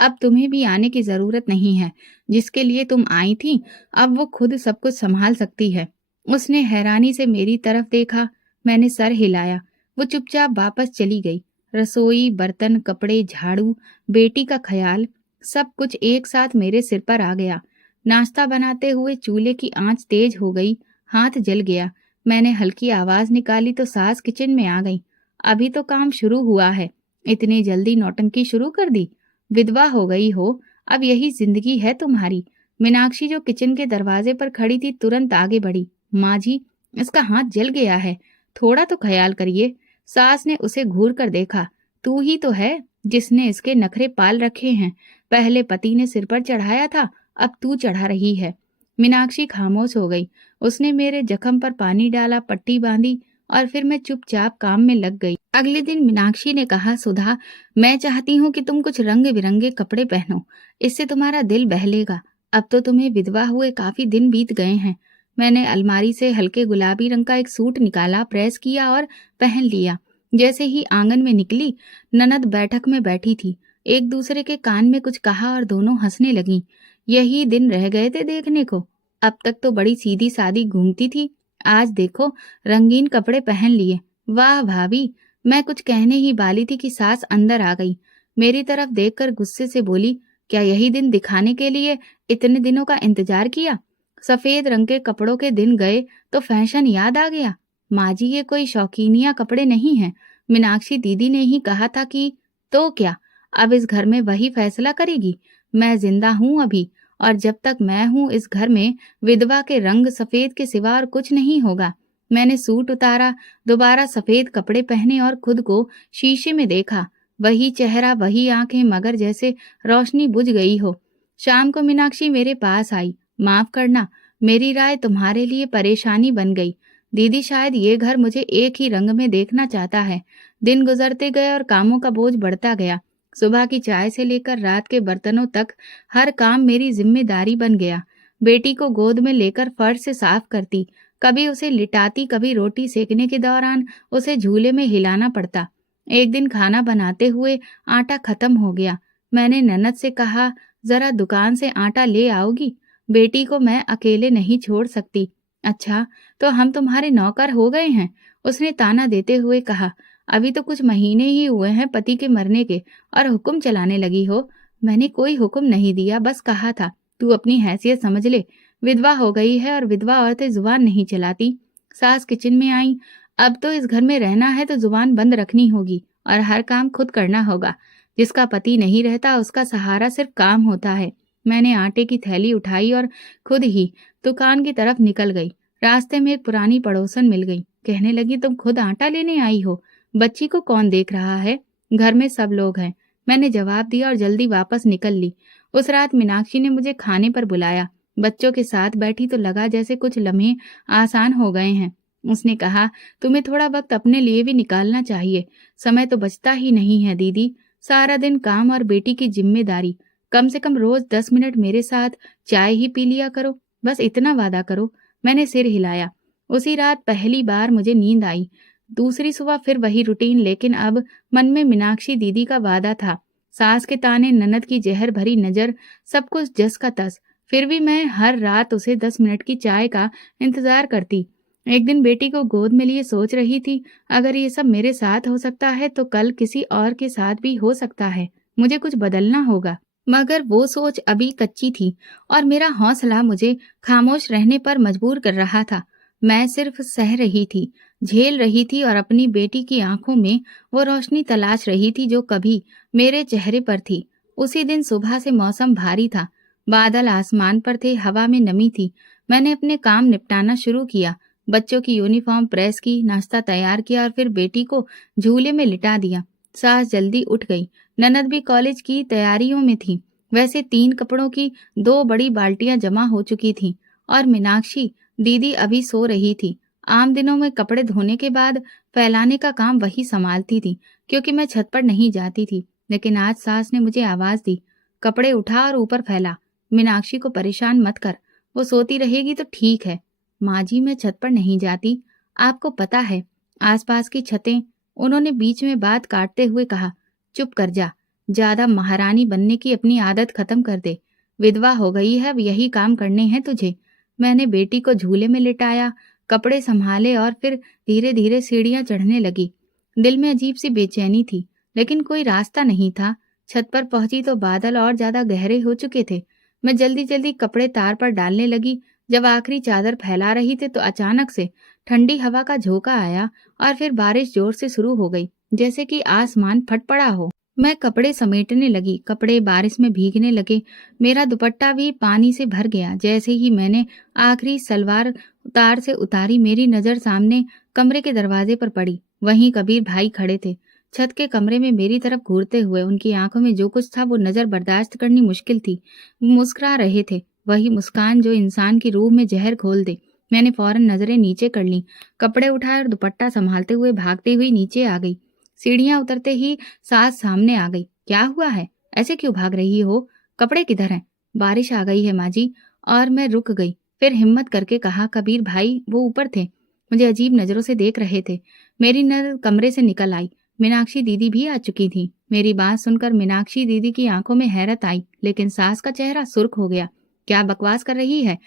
अब तुम्हें भी आने की जरूरत नहीं है। जिसके लिए तुम आई थी, अब वो खुद सब कुछ संभाल सकती है। उसने हैरानी से मेरी तरफ देखा। मैंने सर हिलाया। वो चुपचाप वापस चली गई। रसोई, बर्तन, कपड़े, झाड़ू, बेटी का ख्याल, सब कुछ एक साथ मेरे सिर पर आ गया। नाश्ता बनाते हुए चूल्हे की आंच तेज हो गई, हाथ जल गया। मैंने हल्की आवाज निकाली तो सास किचन में आ गई। अभी तो काम शुरू हुआ है, इतनी जल्दी नौटंकी शुरू कर दी? विधवा हो गई हो, अब यही जिंदगी है तुम्हारी। मीनाक्षी जो किचन के दरवाजे पर खड़ी थी तुरंत आगे बढ़ी। माँ जी, इसका हाथ जल गया है, थोड़ा तो ख्याल करिए। सास ने उसे घूर कर देखा। तू ही तो है जिसने इसके नखरे पाल रखे हैं। पहले पति ने सिर पर चढ़ाया था, अब तू चढ़ा रही है। मीनाक्षी खामोश हो गई। उसने मेरे जख्म पर पानी डाला, पट्टी बांधी और फिर मैं चुपचाप काम में लग गई। अगले दिन मीनाक्षी ने कहा, सुधा, मैं चाहती हूँ कि तुम कुछ रंग बिरंगे कपड़े पहनो, इससे तुम्हारा दिल बहलेगा। अब तो तुम्हें विधवा हुए काफी दिन बीत गए हैं। मैंने अलमारी से हल्के गुलाबी रंग का एक सूट निकाला, प्रेस किया और पहन लिया। जैसे ही आंगन में निकली, ननद बैठक में बैठी थी। एक दूसरे के कान में कुछ कहा और दोनों हंसने लगीं। यही दिन रह गए थे देखने को। अब तक तो बड़ी सीधी सादी घूमती थी, आज देखो रंगीन कपड़े पहन लिए। वाह भाभी, मैं कुछ कहने ही वाली थी कि सास अंदर आ गई। मेरी तरफ देखकर गुस्से से बोली, क्या यही दिन दिखाने के लिए इतने दिनों का इंतजार किया? सफेद रंग के कपड़ों के दिन गए तो फैशन याद आ गया। माँ जी, ये कोई शौकीनिया कपड़े नहीं हैं। मीनाक्षी दीदी ने ही कहा था कि, तो क्या, अब इस घर में वही फैसला करेगी। मैं जिंदा हूँ अभी, और जब तक मैं हूँ इस घर में विधवा के रंग सफेद के सिवा और कुछ नहीं होगा। मैंने सूट उतारा, दोबारा सफेद कपड़े पहने और खुद को शीशे में देखा। वही चेहरा, वही आंखें, मगर जैसे रोशनी बुझ गई हो। शाम को मीनाक्षी मेरे पास आई। माफ करना, मेरी राय तुम्हारे लिए परेशानी बन गई। दीदी, शायद ये घर मुझे एक ही रंग में देखना चाहता है। दिन गुजरते गए और कामों का बोझ बढ़ता गया। सुबह की चाय से लेकर रात के बर्तनों तक हर काम मेरी जिम्मेदारी बन गया। बेटी को गोद में लेकर फर्श से साफ करती, कभी उसे लिटाती, कभी रोटी सेकने के दौरान उसे झूले में हिलाना पड़ता। एक दिन खाना बनाते हुए आटा खत्म हो गया। मैंने ननद से कहा, जरा दुकान से आटा ले आओगी? बेटी को मैं अकेले नहीं छोड़ सकती। अच्छा, तो हम तुम्हारे नौकर हो गए हैं? उसने ताना देते हुए कहा। अभी तो कुछ महीने ही हुए हैं पति के मरने के और हुक्म चलाने लगी हो। मैंने कोई हुक्म नहीं दिया, बस कहा था तू अपनी हैसियत समझ ले। विधवा हो गई है और विधवा औरतें जुबान नहीं चलाती। सास किचन में आई। अब तो इस घर में रहना है तो जुबान बंद रखनी होगी और हर काम खुद करना होगा। जिसका पति नहीं रहता उसका सहारा सिर्फ काम होता है। मैंने आटे की थैली उठाई और खुद ही दुकान की तरफ निकल गई। रास्ते में एक पुरानी पड़ोसन मिल गई। कहने लगी, तुम खुद आटा लेने आई हो? बच्ची को कौन देख रहा है? घर में सब लोग हैं। मैंने जवाब दिया और जल्दी वापस निकल ली। उस रात मीनाक्षी ने मुझे खाने पर बुलाया। बच्चों के साथ बैठी तो लगा जैसे कुछ लम्हे आसान हो गए हैं। उसने कहा, तुम्हें थोड़ा वक्त अपने लिए भी निकालना चाहिए। समय तो बचता ही नहीं है दीदी। सारा दिन काम और बेटी की जिम्मेदारी। कम से कम रोज 10 मिनट मेरे साथ चाय ही पी लिया करो। बस इतना वादा करो। मैंने सिर हिलाया। उसी रात पहली बार मुझे नींद आई। दूसरी सुबह फिर वही रूटीन, लेकिन अब मन में मीनाक्षी दीदी का वादा था। सास के ताने, ननद की जहर भरी नजर, सब कुछ जस का तस। फिर भी मैं हर रात उसे 10 मिनट की चाय का इंतजार करती। एक दिन बेटी को गोद में लिए सोच रही थी, अगर ये सब मेरे साथ हो सकता है तो कल किसी और के साथ भी हो सकता है। मुझे कुछ बदलना होगा। मगर वो सोच अभी कच्ची थी और मेरा हौसला मुझे खामोश रहने पर मजबूर कर रहा था। मैं सिर्फ सह रही थी, झेल रही थी और अपनी बेटी की आंखों में वो रोशनी तलाश रही थी जो कभी मेरे चेहरे पर थी। उसी दिन सुबह से मौसम भारी था। बादल आसमान पर थे, हवा में नमी थी। मैंने अपने काम निपटाना शुरू किया। बच्चों की यूनिफॉर्म प्रेस की, नाश्ता तैयार किया और फिर बेटी को झूले में लिटा दिया। सास जल्दी उठ गई। ननद भी कॉलेज की तैयारियों में थी। वैसे 3 कपड़ों की 2 बड़ी बाल्टियां जमा हो चुकी थीं और मीनाक्षी दीदी अभी सो रही थी। आम दिनों में कपड़े धोने के बाद फैलाने का काम वही संभालती थी, क्योंकि मैं छत पर नहीं जाती थी। लेकिन आज सास ने मुझे आवाज दी, कपड़े उठा और ऊपर फैला। मीनाक्षी को परेशान मत कर, वो सोती रहेगी तो ठीक है। माँ जी, मैं छत पर नहीं जाती, आपको पता है आसपास की छतें। उन्होंने बीच में बात काटते हुए कहा, चुप कर जा, ज्यादा महारानी बनने की अपनी आदत खत्म कर दे। विधवा हो गई है, अब यही काम करने हैं तुझे। मैंने बेटी को झूले में लिटाया, कपड़े संभाले और फिर धीरे धीरे सीढ़ियां चढ़ने लगी। दिल में अजीब सी बेचैनी थी, लेकिन कोई रास्ता नहीं था। छत पर पहुंची तो बादल और ज्यादा गहरे हो चुके थे। मैं जल्दी जल्दी कपड़े तार पर डालने लगी। जब आखिरी चादर फैला रही थी तो अचानक से ठंडी हवा का झोंका आया और फिर बारिश जोर से शुरू हो गई, जैसे कि आसमान फट पड़ा हो। मैं कपड़े समेटने लगी, कपड़े बारिश में भीगने लगे। मेरा दुपट्टा भी पानी से भर गया। जैसे ही मैंने आखिरी सलवार तार से उतारी, मेरी नजर सामने कमरे के दरवाजे पर पड़ी। वहीं कबीर भाई खड़े थे, छत के कमरे में मेरी तरफ घूरते हुए। उनकी आंखों में जो कुछ था वो नजर बर्दाश्त करनी मुश्किल थी। वो मुस्कुरा रहे थे, वही मुस्कान जो इंसान की रूह में जहर घोल दे। मैंने फौरन नजरें नीचे कर ली, कपड़े उठाए और दुपट्टा संभालते हुए भागती हुई नीचे आ गई। सीढ़ियां उतरते ही सास सामने आ गई। क्या हुआ है, ऐसे क्यों भाग रही हो? कपड़े किधर हैं? बारिश आ गई है माँ जी। और मैं रुक गई। फिर हिम्मत करके कहा, कबीर भाई वो ऊपर थे, मुझे अजीब नजरों से देख रहे थे। मेरी नजर कमरे से निकल आई। मीनाक्षी दीदी भी आ चुकी थी। मेरी बात सुनकर मीनाक्षी दीदी की आंखों में हैरत आई, लेकिन सास का चेहरा सुर्ख हो गया। क्या बकवास कर रही है?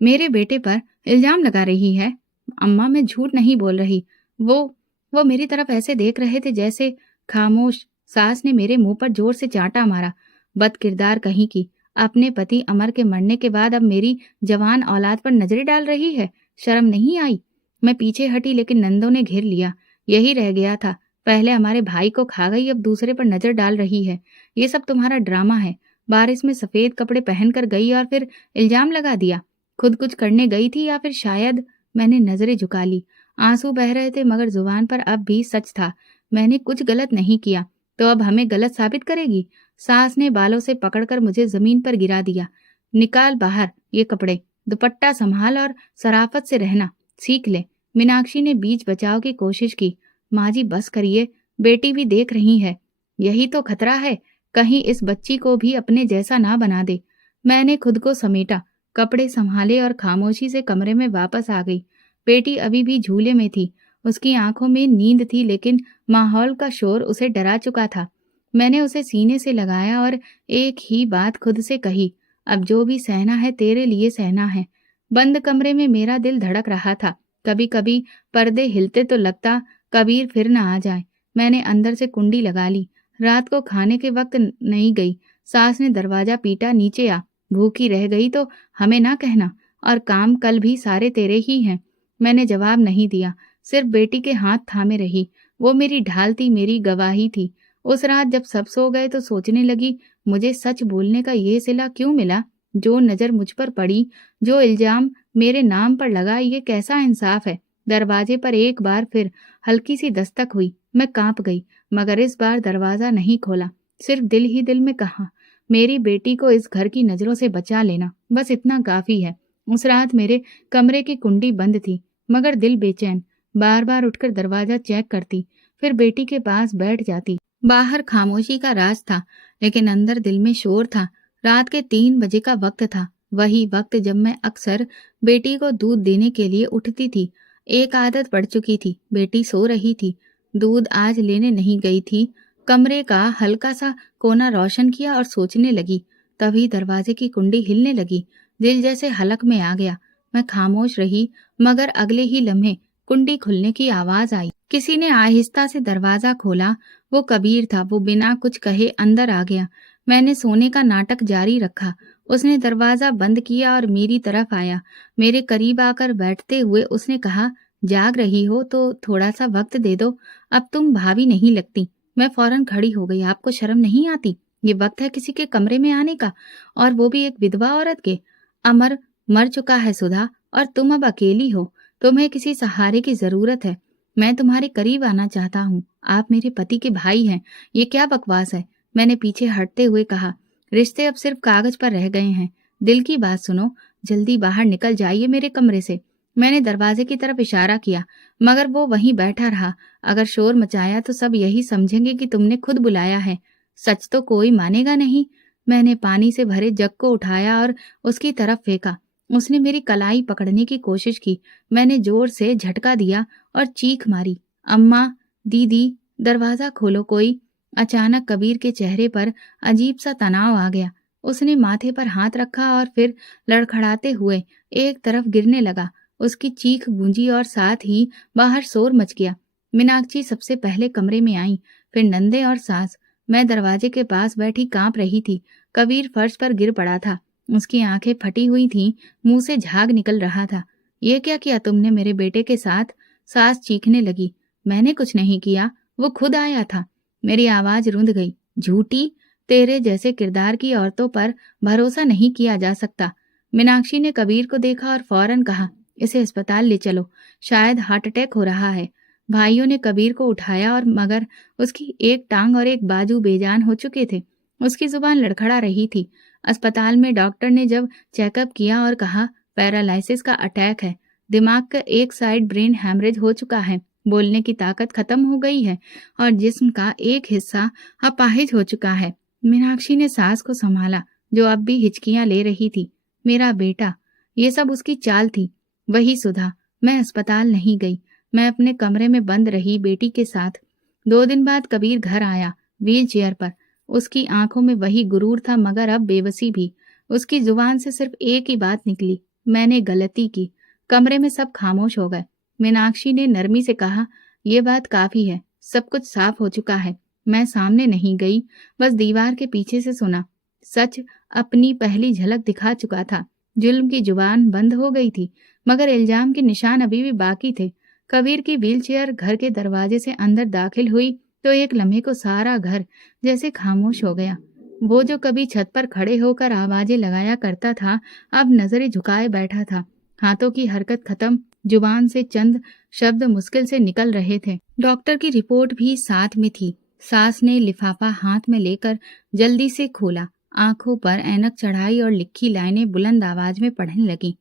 मेरे बेटे पर इल्जाम लगा रही है? अम्मा, मैं झूठ नहीं बोल रही। वो मेरी तरफ ऐसे देख रहे थे जैसे। खामोश। सास ने मेरे मुंह पर जोर से चांटा मारा। बदकिरदार कहीं की, अपने पति अमर के मरने के बाद अब मेरी जवान औलाद पर नजरें डाल रही है। शर्म नहीं आई? मैं पीछे हटी, लेकिन नंदों ने घेर लिया। यही रह गया था, पहले हमारे भाई को खा गई, अब दूसरे पर नजर डाल रही है। ये सब तुम्हारा ड्रामा है। बारिश में सफेद कपड़े पहनकर गई और फिर इल्जाम लगा दिया। खुद कुछ करने गई थी या फिर शायद। मैंने नजरें झुका ली। आंसू बह रहे थे मगर जुबान पर अब भी सच था। मैंने कुछ गलत नहीं किया, तो अब हमें गलत साबित करेगी? सास ने बालों से पकड़कर मुझे जमीन पर गिरा दिया। निकाल बाहर ये कपड़े, दुपट्टा संभाल और सराफत से रहना सीख ले। मीनाक्षी ने बीच बचाव की कोशिश की। माँ जी बस करिए, बेटी भी देख रही है। यही तो खतरा है, कहीं इस बच्ची को भी अपने जैसा ना बना दे। मैंने खुद को समेटा, कपड़े संभाले और खामोशी से कमरे में वापस आ गई। बेटी अभी भी झूले में थी। उसकी आंखों में नींद थी, लेकिन माहौल का शोर उसे डरा चुका था। मैंने उसे सीने से लगाया और एक ही बात खुद से कही, अब जो भी सहना है तेरे लिए सहना है। बंद कमरे में मेरा दिल धड़क रहा था। कभी कभी पर्दे हिलते तो लगता कबीर फिर न आ जाए। मैंने अंदर से कुंडी लगा ली। रात को खाने के वक्त नहीं गई। सास ने दरवाजा पीटा, नीचे आ, भूखी रह गई तो हमें ना कहना, और काम कल भी सारे तेरे ही हैं। मैंने जवाब नहीं दिया, सिर्फ बेटी के हाथ थामे रही। वो मेरी ढाल थी, मेरी गवाही थी। उस रात जब सब सो गए तो सोचने लगी, मुझे सच बोलने का ये सिला क्यों मिला? जो नजर मुझ पर पड़ी, जो इल्जाम मेरे नाम पर लगा, ये कैसा इंसाफ है? दरवाजे पर एक बार फिर हल्की सी दस्तक हुई। मैं कांप गई, मगर इस बार दरवाजा नहीं खोला। सिर्फ दिल ही दिल में कहा, मेरी बेटी को इस घर की नजरों से बचा लेना, बस इतना काफी है। उस रात मेरे कमरे की कुंडी बंद थी, मगर दिल बेचैन। बार बार उठकर दरवाजा चेक करती, फिर बेटी के पास बैठ जाती। बाहर खामोशी का राज था, लेकिन अंदर दिल में शोर था। रात के 3 बजे का वक्त था, वही वक्त जब मैं अक्सर बेटी को दूध देने के लिए उठती थी। एक आदत पड़ चुकी थी। बेटी सो रही थी, दूध आज लेने नहीं गई थी। कमरे का हल्का सा कोना रोशन किया और सोचने लगी। तभी दरवाजे की कुंडी हिलने लगी। दिल जैसे हलक में आ गया। मैं खामोश रही, मगर अगले ही लम्हे कुंडी खुलने की आवाज आई। किसी ने आहिस्ता से दरवाजा खोला। वो कबीर था। वो बिना कुछ कहे अंदर आ गया। मैंने सोने का नाटक जारी रखा। उसने दरवाजा बंद किया और मेरी तरफ आया। मेरे करीब आकर बैठते हुए उसने कहा, जाग रही हो तो थोड़ा सा वक्त दे दो, अब तुम भाभी नहीं लगती। मैं फौरन खड़ी हो गई। आपको शर्म नहीं आती? ये वक्त है किसी के कमरे में आने का, और वो भी एक विधवा औरत के। अमर मर चुका है सुधा, और तुम अब अकेली हो। तुम्हें किसी सहारे की जरूरत है। मैं तुम्हारे करीब आना चाहता हूँ। आप मेरे पति के भाई हैं। ये क्या बकवास है? मैंने पीछे हटते हुए कहा, रिश्ते अब सिर्फ कागज पर रह गए हैं। दिल की बात सुनो, जल्दी बाहर निकल जाइए मेरे कमरे से। मैंने दरवाजे की तरफ इशारा किया, मगर वो वहीं बैठा रहा। अगर शोर मचाया तो सब यही समझेंगे कि तुमने खुद बुलाया है। सच तो कोई मानेगा नहीं। मैंने पानी से भरे जग को उठाया और उसकी तरफ फेंका। उसने मेरी कलाई पकड़ने की कोशिश की। मैंने जोर से झटका दिया और चीख मारी, अम्मा, दीदी, दरवाजा खोलो कोई। अचानक कबीर के चेहरे पर अजीब सा तनाव आ गया। उसने माथे पर हाथ रखा और फिर लड़खड़ाते हुए एक तरफ गिरने लगा। उसकी चीख गूंजी और साथ ही बाहर शोर मच गया। मीनाक्षी सबसे पहले कमरे में आई, फिर नंदे और सास। मैं दरवाजे के पास बैठी कांप रही थी। कबीर फर्श पर गिर पड़ा था। उसकी आंखें फटी हुई थीं, मुंह से झाग निकल रहा था। ये क्या किया तुमने मेरे बेटे के साथ? सास चीखने लगी। मैंने कुछ नहीं किया, वो खुद आया था। मेरी आवाज रुंध गई। झूठी, तेरे जैसे किरदार की औरतों पर भरोसा नहीं किया जा सकता। मीनाक्षी ने कबीर को देखा और फौरन कहा, इसे अस्पताल ले चलो, शायद हार्ट अटैक हो रहा है। भाइयों ने कबीर को उठाया, और मगर उसकी एक टांग और एक बाजू बेजान हो चुके थे। उसकी जुबान लड़खड़ा रही थी। अस्पताल में डॉक्टर ने जब चेकअप किया और कहा, पैरालिसिस का अटैक है, दिमाग का एक साइड ब्रेन हैमरेज हो चुका है, बोलने की ताकत खत्म हो गई है और जिस्म का एक हिस्सा अपाहिज हो चुका है। मीनाक्षी ने सास को संभाला, जो अब भी हिचकियां ले रही थी। मेरा बेटा, ये सब उसकी चाल थी। वही सुधा। मैं अस्पताल नहीं गई। मैं अपने कमरे में बंद रही बेटी के साथ। 2 दिन बाद कबीर घर आया, व्हील चेयर पर। उसकी आंखों में वही गुरूर था, मगर अब बेबसी भी। उसकी जुबान से सिर्फ एक ही बात निकली, मैंने गलती की। कमरे में सब खामोश हो गए। मीनाक्षी ने नरमी से कहा, यह बात काफी है, सब कुछ साफ हो चुका है। मैं सामने नहीं गई, बस दीवार के पीछे से सुना। सच अपनी पहली झलक दिखा चुका था। जुल्म की जुबान बंद हो गई थी, मगर इल्जाम के निशान अभी भी बाकी थे। कबीर की व्हीलचेयर घर के दरवाजे से अंदर दाखिल हुई तो एक लम्हे को सारा घर जैसे खामोश हो गया। वो जो कभी छत पर खड़े होकर आवाजें लगाया करता था, अब नजरें झुकाए बैठा था। हाथों की हरकत खत्म, जुबान से चंद शब्द मुश्किल से निकल रहे थे। डॉक्टर की रिपोर्ट भी साथ में थी। सास ने लिफाफा हाथ में लेकर जल्दी से खोला, आंखों पर ऐनक चढ़ाई और लिखी लाइनें बुलंद आवाज में पढ़ने लगी।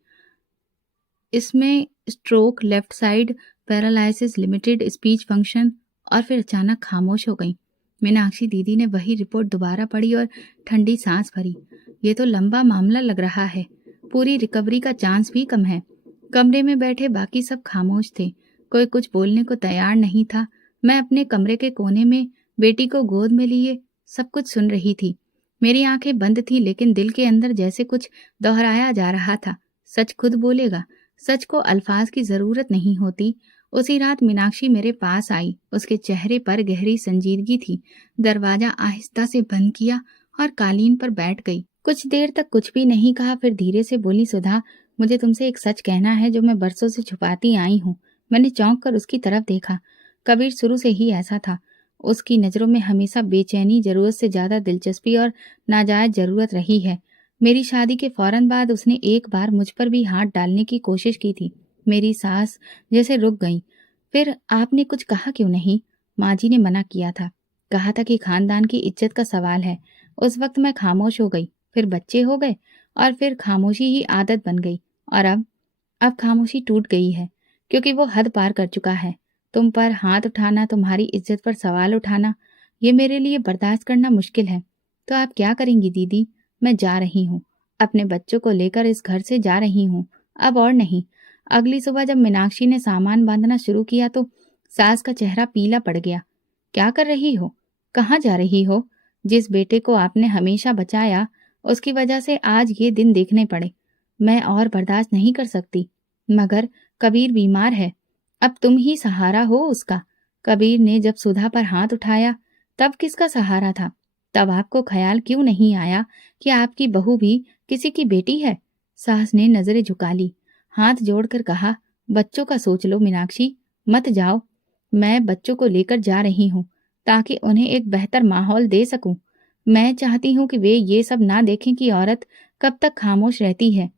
इसमें stroke, left side paralysis, limited speech function. और फिर अचानक खामोश हो गई। मीनाक्षी दीदी ने वही रिपोर्ट दोबारा पढ़ी और ठंडी सांस भरी। ये तो लंबा मामला लग रहा है, पूरी रिकवरी का चांस भी कम है। कमरे में बैठे बाकी सब खामोश थे, कोई कुछ बोलने को तैयार नहीं था। मैं अपने कमरे के कोने में बेटी को गोद में लिए सब कुछ सुन रही थी। मेरी आंखें बंद थी, लेकिन दिल के अंदर जैसे कुछ दोहराया जा रहा था। सच खुद बोलेगा, सच को अल्फाज की जरूरत नहीं होती। उसी रात मीनाक्षी मेरे पास आई, उसके चेहरे पर गहरी संजीदगी थी। दरवाजा आहिस्ता से बंद किया और कालीन पर बैठ गई। कुछ देर तक कुछ भी नहीं कहा, फिर धीरे से बोली, सुधा, मुझे तुमसे एक सच कहना है जो मैं बरसों से छुपाती आई हूँ। मैंने चौंक कर उसकी तरफ देखा। कबीर शुरू से ही ऐसा था। उसकी नजरों में हमेशा बेचैनी, जरूरत से ज्यादा दिलचस्पी और नाजायज जरूरत रही है। मेरी शादी के फौरन बाद उसने एक बार मुझ पर भी हाथ डालने की कोशिश की थी। मेरी सांस जैसे रुक गई। फिर आपने कुछ कहा क्यों नहीं? माँ जी ने मना किया था, कहा था कि खानदान की इज्जत का सवाल है। उस वक्त मैं खामोश हो गई, फिर बच्चे हो गए और फिर खामोशी ही आदत बन गई। और अब खामोशी टूट गई है, क्योंकि वो हद पार कर चुका है। तुम पर हाथ उठाना, तुम्हारी इज्जत पर सवाल उठाना, ये मेरे लिए बर्दाश्त करना मुश्किल है। तो आप क्या करेंगी दीदी? मैं जा रही हूँ, अपने बच्चों को लेकर इस घर से जा रही हूँ, अब और नहीं। अगली सुबह जब मीनाक्षी ने सामान बांधना शुरू किया तो सास का चेहरा पीला पड़ गया। क्या कर रही हो? कहाँ जा रही हो? जिस बेटे को आपने हमेशा बचाया, उसकी वजह से आज ये दिन देखने पड़े। मैं और बर्दाश्त नहीं कर सकती। मगर कबीर बीमार है, अब तुम ही सहारा हो उसका। कबीर ने जब सुधा पर हाथ उठाया, तब किसका सहारा था? तब आपको ख्याल क्यों नहीं आया कि आपकी बहू भी किसी की बेटी है? सास ने नजरें झुका ली, हाथ जोड़कर कहा, बच्चों का सोच लो मीनाक्षी, मत जाओ। मैं बच्चों को लेकर जा रही हूँ, ताकि उन्हें एक बेहतर माहौल दे सकूं। मैं चाहती हूँ कि वे ये सब ना देखें कि औरत कब तक खामोश रहती है।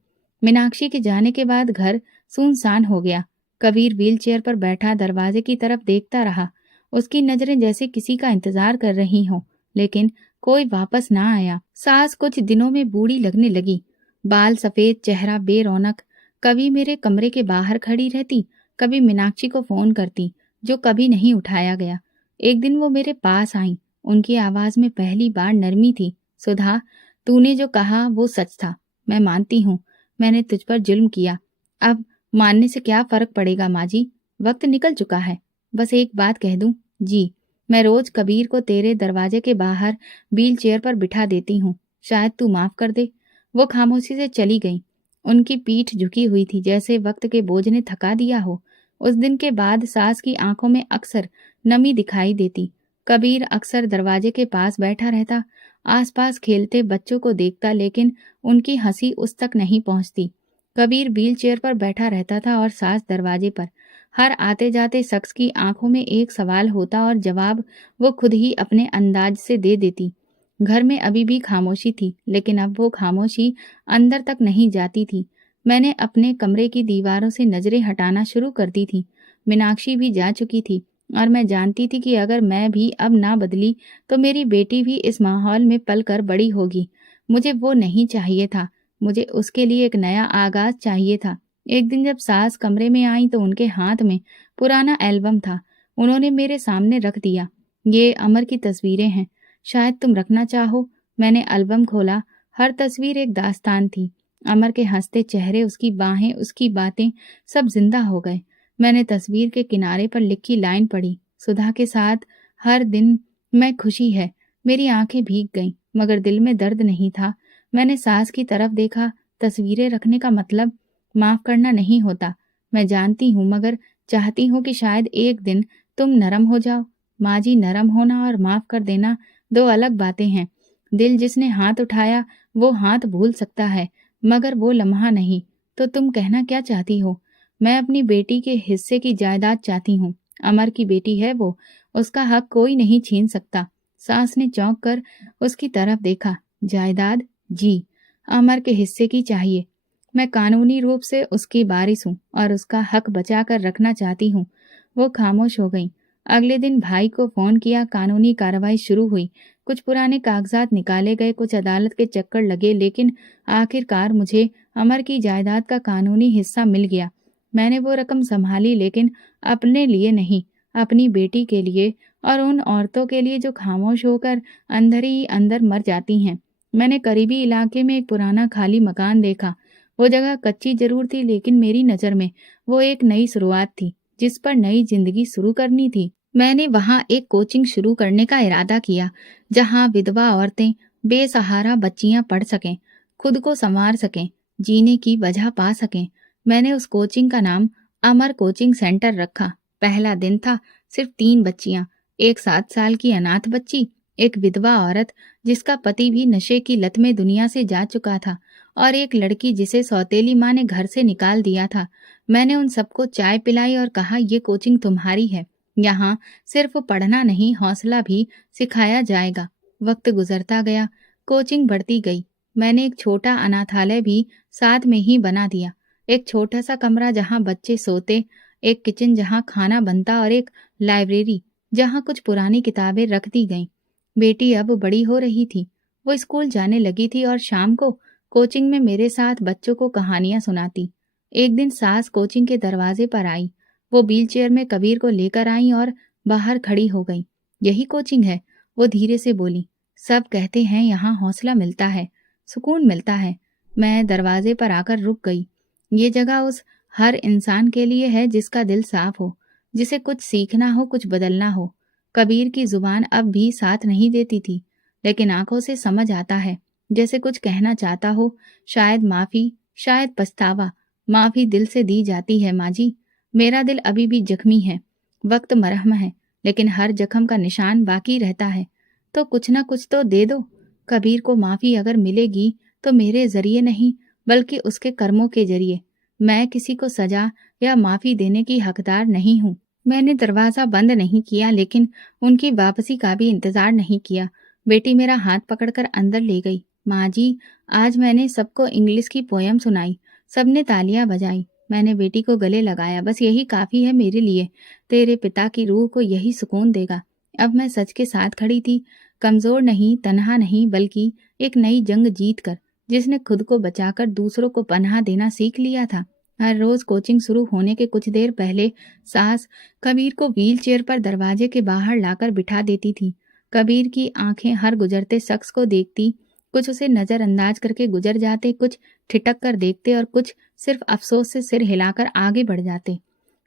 मीनाक्षी के जाने के बाद घर सुनसान हो गया। कबीर व्हीलचेयर पर बैठा दरवाजे की तरफ देखता रहा। उसकी नजरें जैसे किसी का इंतजार कर रही हों, लेकिन कोई वापस ना आया। सास कुछ दिनों में बूढ़ी लगने लगी, बाल सफेद, चेहरा बेरौनक। कभी मेरे कमरे के बाहर खड़ी रहती, कभी मीनाक्षी को फोन करती, जो कभी नहीं उठाया गया। एक दिन वो मेरे पास आई, उनकी आवाज में पहली बार नरमी थी। सुधा, तूने जो कहा वो सच था। मैं मानती हूँ, मैंने तुझ पर जुल्म किया। अब मानने से क्या फर्क पड़ेगा माँ जी, वक्त निकल चुका है। बस एक बात कह दूं, जी, मैं रोज कबीर को तेरे दरवाजे के बाहर व्हील चेयर पर बिठा देती हूँ, शायद तू माफ कर दे। वो खामोशी से चली गई। उनकी पीठ झुकी हुई थी, जैसे वक्त के बोझ ने थका दिया हो। उस दिन के बाद सास की आंखों में अक्सर नमी दिखाई देती। कबीर अक्सर दरवाजे के पास बैठा रहता, आसपास खेलते बच्चों को देखता, लेकिन उनकी हंसी उस तक नहीं पहुंचती। कबीर व्हील चेयर पर बैठा रहता था और सास दरवाजे पर। हर आते जाते शख्स की आंखों में एक सवाल होता और जवाब वो खुद ही अपने अंदाज से दे देती। घर में अभी भी खामोशी थी, लेकिन अब वो खामोशी अंदर तक नहीं जाती थी। मैंने अपने कमरे की दीवारों से नजरें हटाना शुरू कर दी थी। मीनाक्षी भी जा चुकी थी और मैं जानती थी कि अगर मैं भी अब ना बदली तो मेरी बेटी भी इस माहौल में पलकर बड़ी होगी। मुझे वो नहीं चाहिए था, मुझे उसके लिए एक नया आगाज चाहिए था। एक दिन जब सास कमरे में आई तो उनके हाथ में पुराना एल्बम था। उन्होंने मेरे सामने रख दिया। ये अमर की तस्वीरें हैं, शायद तुम रखना चाहो। मैंने एल्बम खोला। हर तस्वीर एक दास्तान थी। अमर के हंसते चेहरे, उसकी बाहें, उसकी बातें, सब जिंदा हो गए। मैंने तस्वीर के किनारे पर लिखी लाइन पढ़ी, सुधा के साथ हर दिन मैं खुशी है। मेरी आंखें भीग गईं, मगर दिल में दर्द नहीं था। मैंने सास की तरफ देखा। तस्वीरें रखने का मतलब माफ करना नहीं होता, मैं जानती हूँ, मगर चाहती हूँ कि शायद एक दिन तुम नरम हो जाओ। माँ जी, नरम होना और माफ कर देना दो अलग बातें हैं। दिल जिसने हाथ उठाया वो हाथ भूल सकता है, मगर वो लम्हा नहीं। तो तुम कहना क्या चाहती हो? मैं अपनी बेटी के हिस्से की जायदाद चाहती हूँ। अमर की बेटी है वो, उसका हक कोई नहीं छीन सकता। सास ने चौंक कर उसकी तरफ देखा। जायदाद? जी। अमर के हिस्से की चाहिए। मैं कानूनी रूप से उसकी वारिस हूँ और उसका हक बचा कर रखना चाहती हूँ। वो खामोश हो गई। अगले दिन भाई को फोन किया, कानूनी कार्रवाई शुरू हुई। कुछ पुराने कागजात निकाले गए, कुछ अदालत के चक्कर लगे, लेकिन आखिरकार मुझे अमर की जायदाद का कानूनी हिस्सा मिल गया। मैंने वो रकम संभाली, लेकिन अपने लिए नहीं, अपनी बेटी के लिए और उन औरतों के लिए जो खामोश होकर अंदर ही अंदर मर जाती हैं। मैंने करीबी इलाके में एक पुराना खाली मकान देखा। वो जगह कच्ची जरूर थी, लेकिन मेरी नज़र में वो एक नई शुरुआत थी, जिस पर नई जिंदगी शुरू करनी थी। मैंने वहां एक कोचिंग शुरू करने का इरादा किया, जहां विधवा औरतें, बेसहारा बच्चियां पढ़ सकें, खुद को संवार सकें, जीने की वजह पा सकें। मैंने उस कोचिंग का नाम अमर कोचिंग सेंटर रखा। पहला दिन था। सिर्फ 3 बच्चियां, एक 7 साल की अनाथ बच्ची, एक विधवा औरत जिसका पति भी नशे की लत में दुनिया से जा चुका था, और एक लड़की जिसे सौतेली माँ ने घर से निकाल दिया था। मैंने उन सबको चाय पिलाई और कहा, ये कोचिंग तुम्हारी है। यहाँ सिर्फ पढ़ना नहीं, हौसला भी सिखाया जाएगा। वक्त गुजरता गया, कोचिंग बढ़ती गई। मैंने एक छोटा अनाथालय भी साथ में ही बना दिया। एक छोटा सा कमरा जहाँ बच्चे सोते, एक किचन जहाँ खाना बनता और एक लाइब्रेरी जहाँ कुछ पुरानी किताबें रख दी गईं। बेटी अब बड़ी हो रही थी। वो स्कूल जाने लगी थी और शाम को कोचिंग में मेरे साथ बच्चों को कहानियां सुनाती। एक दिन सास कोचिंग के दरवाजे पर आई। वो व्हीलचेयर में कबीर को लेकर आई और बाहर खड़ी हो गई। यही कोचिंग है, वो धीरे से बोली। सब कहते हैं यहाँ हौसला मिलता है, सुकून मिलता है। मैं दरवाजे पर आकर रुक गई। ये जगह उस हर इंसान के लिए है जिसका दिल साफ हो, जिसे कुछ सीखना हो, कुछ बदलना हो। कबीर की जुबान अब भी साथ नहीं देती थी, लेकिन आंखों से समझ आता है, जैसे कुछ कहना चाहता हो। शायद माफी, शायद पछतावा। माफी दिल से दी जाती है माँ जी। मेरा दिल अभी भी जख्मी है। वक्त मरहम है, लेकिन हर जख्म का निशान बाकी रहता है। तो कुछ ना कुछ तो दे दो। कबीर को माफी अगर मिलेगी तो मेरे जरिए नहीं, बल्कि उसके कर्मों के जरिए। मैं किसी को सजा या माफी देने की हकदार नहीं हूँ। मैंने दरवाजा बंद नहीं किया, लेकिन उनकी वापसी का भी इंतजार नहीं किया। बेटी मेरा हाथ पकड़कर अंदर ले गई। माँ जी, आज मैंने सबको इंग्लिश की पोयम सुनाई। सबने तालियां बजाई। मैंने बेटी को गले लगाया। बस यही काफी है मेरे लिए। तेरे पिता की रूह को यही सुकून देगा। अब मैं सच के साथ खड़ी थी, कमजोर नहीं, तन्हा नहीं, बल्कि एक नई जंग जीत कर, जिसने खुद को बचाकर दूसरों को पनाह देना सीख लिया था। हर रोज कोचिंग शुरू होने के कुछ देर पहले सास कबीर को व्हील चेयर पर दरवाजे के बाहर लाकर बिठा देती थी। कबीर की आंखें हर गुजरते शख्स को देखती। कुछ उसे नजरअंदाज करके गुजर जाते, कुछ ठिठक कर देखते और कुछ सिर्फ अफसोस से सिर हिलाकर आगे बढ़ जाते।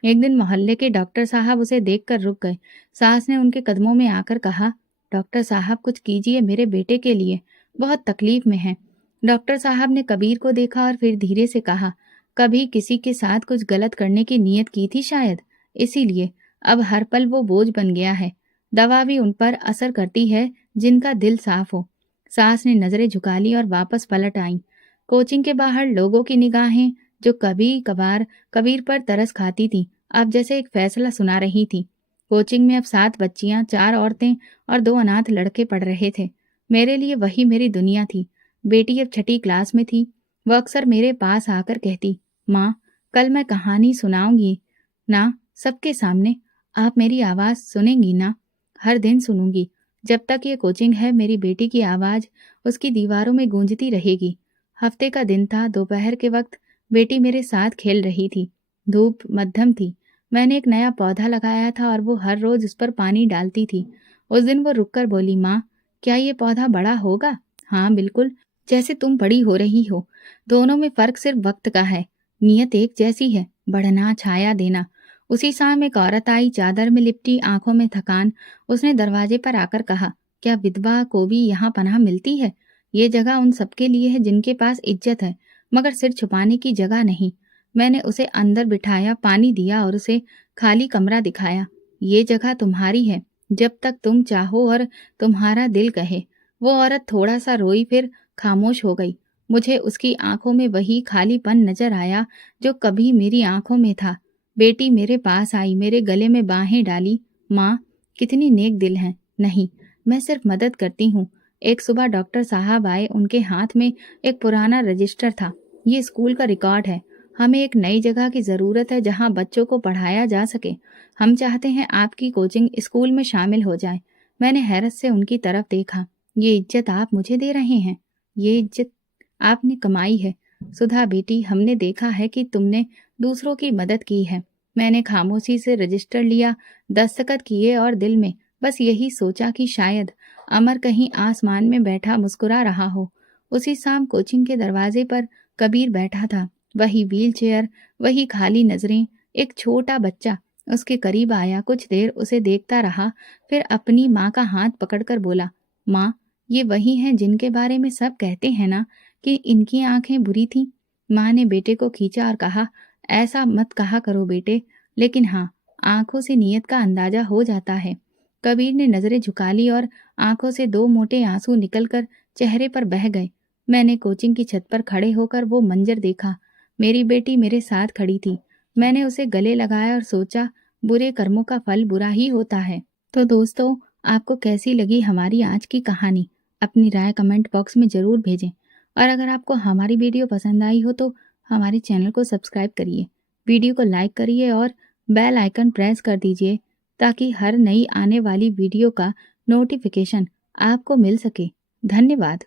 एक दिन मोहल्ले के डॉक्टर साहब उसे देखकर रुक गए। सास ने उनके कदमों में आकर कहा, डॉक्टर साहब कुछ कीजिए मेरे बेटे के लिए, बहुत तकलीफ में है। डॉक्टर साहब ने कबीर को देखा और फिर धीरे से कहा, कभी किसी के साथ कुछ गलत करने की नीयत की थी शायद, इसीलिए अब हर पल वो बोझ बन गया है। दवा भी उन पर असर करती है जिनका दिल साफ हो। सास ने नजरें झुका ली और वापस पलट आईं। कोचिंग के बाहर लोगों की निगाहें, जो कभी कभार कबीर पर तरस खाती थी, अब जैसे एक फैसला सुना रही थी। कोचिंग में अब 7 बच्चियां, 4 औरतें और 2 अनाथ लड़के पढ़ रहे थे। मेरे लिए वही मेरी दुनिया थी। बेटी अब 6ठी क्लास में थी। वह अक्सर मेरे पास आकर कहती, माँ, कल मैं कहानी सुनाऊंगी ना सबके सामने, आप मेरी आवाज सुनेंगी ना? हर दिन सुनूंगी। जब तक ये कोचिंग है, मेरी बेटी की आवाज उसकी दीवारों में गूंजती रहेगी। हफ्ते का दिन था। दोपहर के वक्त बेटी मेरे साथ खेल रही थी। धूप मध्यम थी। मैंने एक नया पौधा लगाया था और वो हर रोज उस पर पानी डालती थी। उस दिन वो रुककर बोली, माँ, क्या ये पौधा बड़ा होगा? हाँ बिल्कुल, जैसे तुम बड़ी हो रही हो। दोनों में फर्क सिर्फ वक्त का है। नियत एक जैसी है, बढ़ना, छाया देना। उसी शाम एक औरत आई, चादर में लिपटी, आंखों में थकान। उसने दरवाजे पर आकर कहा, क्या विधवा को भी यहाँ पनाह मिलती है? ये जगह उन सबके लिए है जिनके पास इज्जत है, मगर सिर छुपाने की जगह नहीं। मैंने उसे अंदर बिठाया, पानी दिया और उसे खाली कमरा दिखाया। ये जगह तुम्हारी है, जब तक तुम चाहो और तुम्हारा दिल कहे। वो औरत थोड़ा सा रोई, फिर खामोश हो गई। मुझे उसकी आंखों में वही खालीपन नजर आया जो कभी मेरी आंखों में था। बेटी मेरे पास आई, मेरे गले में बाहें डाली। माँ, कितनी नेक दिल है। नहीं, मैं सिर्फ मदद करती हूँ। एक सुबह डॉक्टर साहब आए, उनके हाथ में एक पुराना रजिस्टर था। ये स्कूल का रिकॉर्ड है। हमें एक नई जगह की ज़रूरत है जहाँ बच्चों को पढ़ाया जा सके। हम चाहते हैं आपकी कोचिंग स्कूल में शामिल हो जाए। मैंने हैरत से उनकी तरफ देखा। ये इज्जत आप मुझे दे रहे हैं? ये इज्जत आपने कमाई है। सुधा बेटी, हमने देखा है कि तुमने दूसरों की मदद की है। मैंने खामोशी से रजिस्टर लिया, दस्तखत किए और दिल में बस यही सोचा कि शायद अमर कहीं आसमान में बैठा मुस्कुरा रहा हो। उसी शाम कोचिंग के दरवाजे पर कबीर बैठा था। वही व्हीलचेयर, वही खाली नजरें। एक छोटा बच्चा उसके करीब आया, कुछ देर उसे देखता रहा, फिर अपनी माँ का हाथ पकड़कर बोला, माँ, ये वही हैं जिनके बारे में सब कहते हैं ना कि इनकी आंखें बुरी थीं। माँ ने बेटे को खींचा और कहा, ऐसा मत कहा करो बेटे, लेकिन हाँ, आंखों से नीयत का अंदाजा हो जाता है। कबीर ने नजरें झुका ली और आंखों से दो मोटे आंसू निकलकर चेहरे पर बह गए। मैंने कोचिंग की छत पर खड़े होकर वो मंजर देखा। मेरी बेटी मेरे साथ खड़ी थी। मैंने उसे गले लगाया और सोचा, बुरे कर्मों का फल बुरा ही होता है। तो दोस्तों, आपको कैसी लगी हमारी आज की कहानी? अपनी राय कमेंट बॉक्स में ज़रूर भेजें। और अगर आपको हमारी वीडियो पसंद आई हो तो हमारे चैनल को सब्सक्राइब करिए, वीडियो को लाइक करिए और बेल आइकन प्रेस कर दीजिए ताकि हर नई आने वाली वीडियो का नोटिफिकेशन आपको मिल सके। धन्यवाद।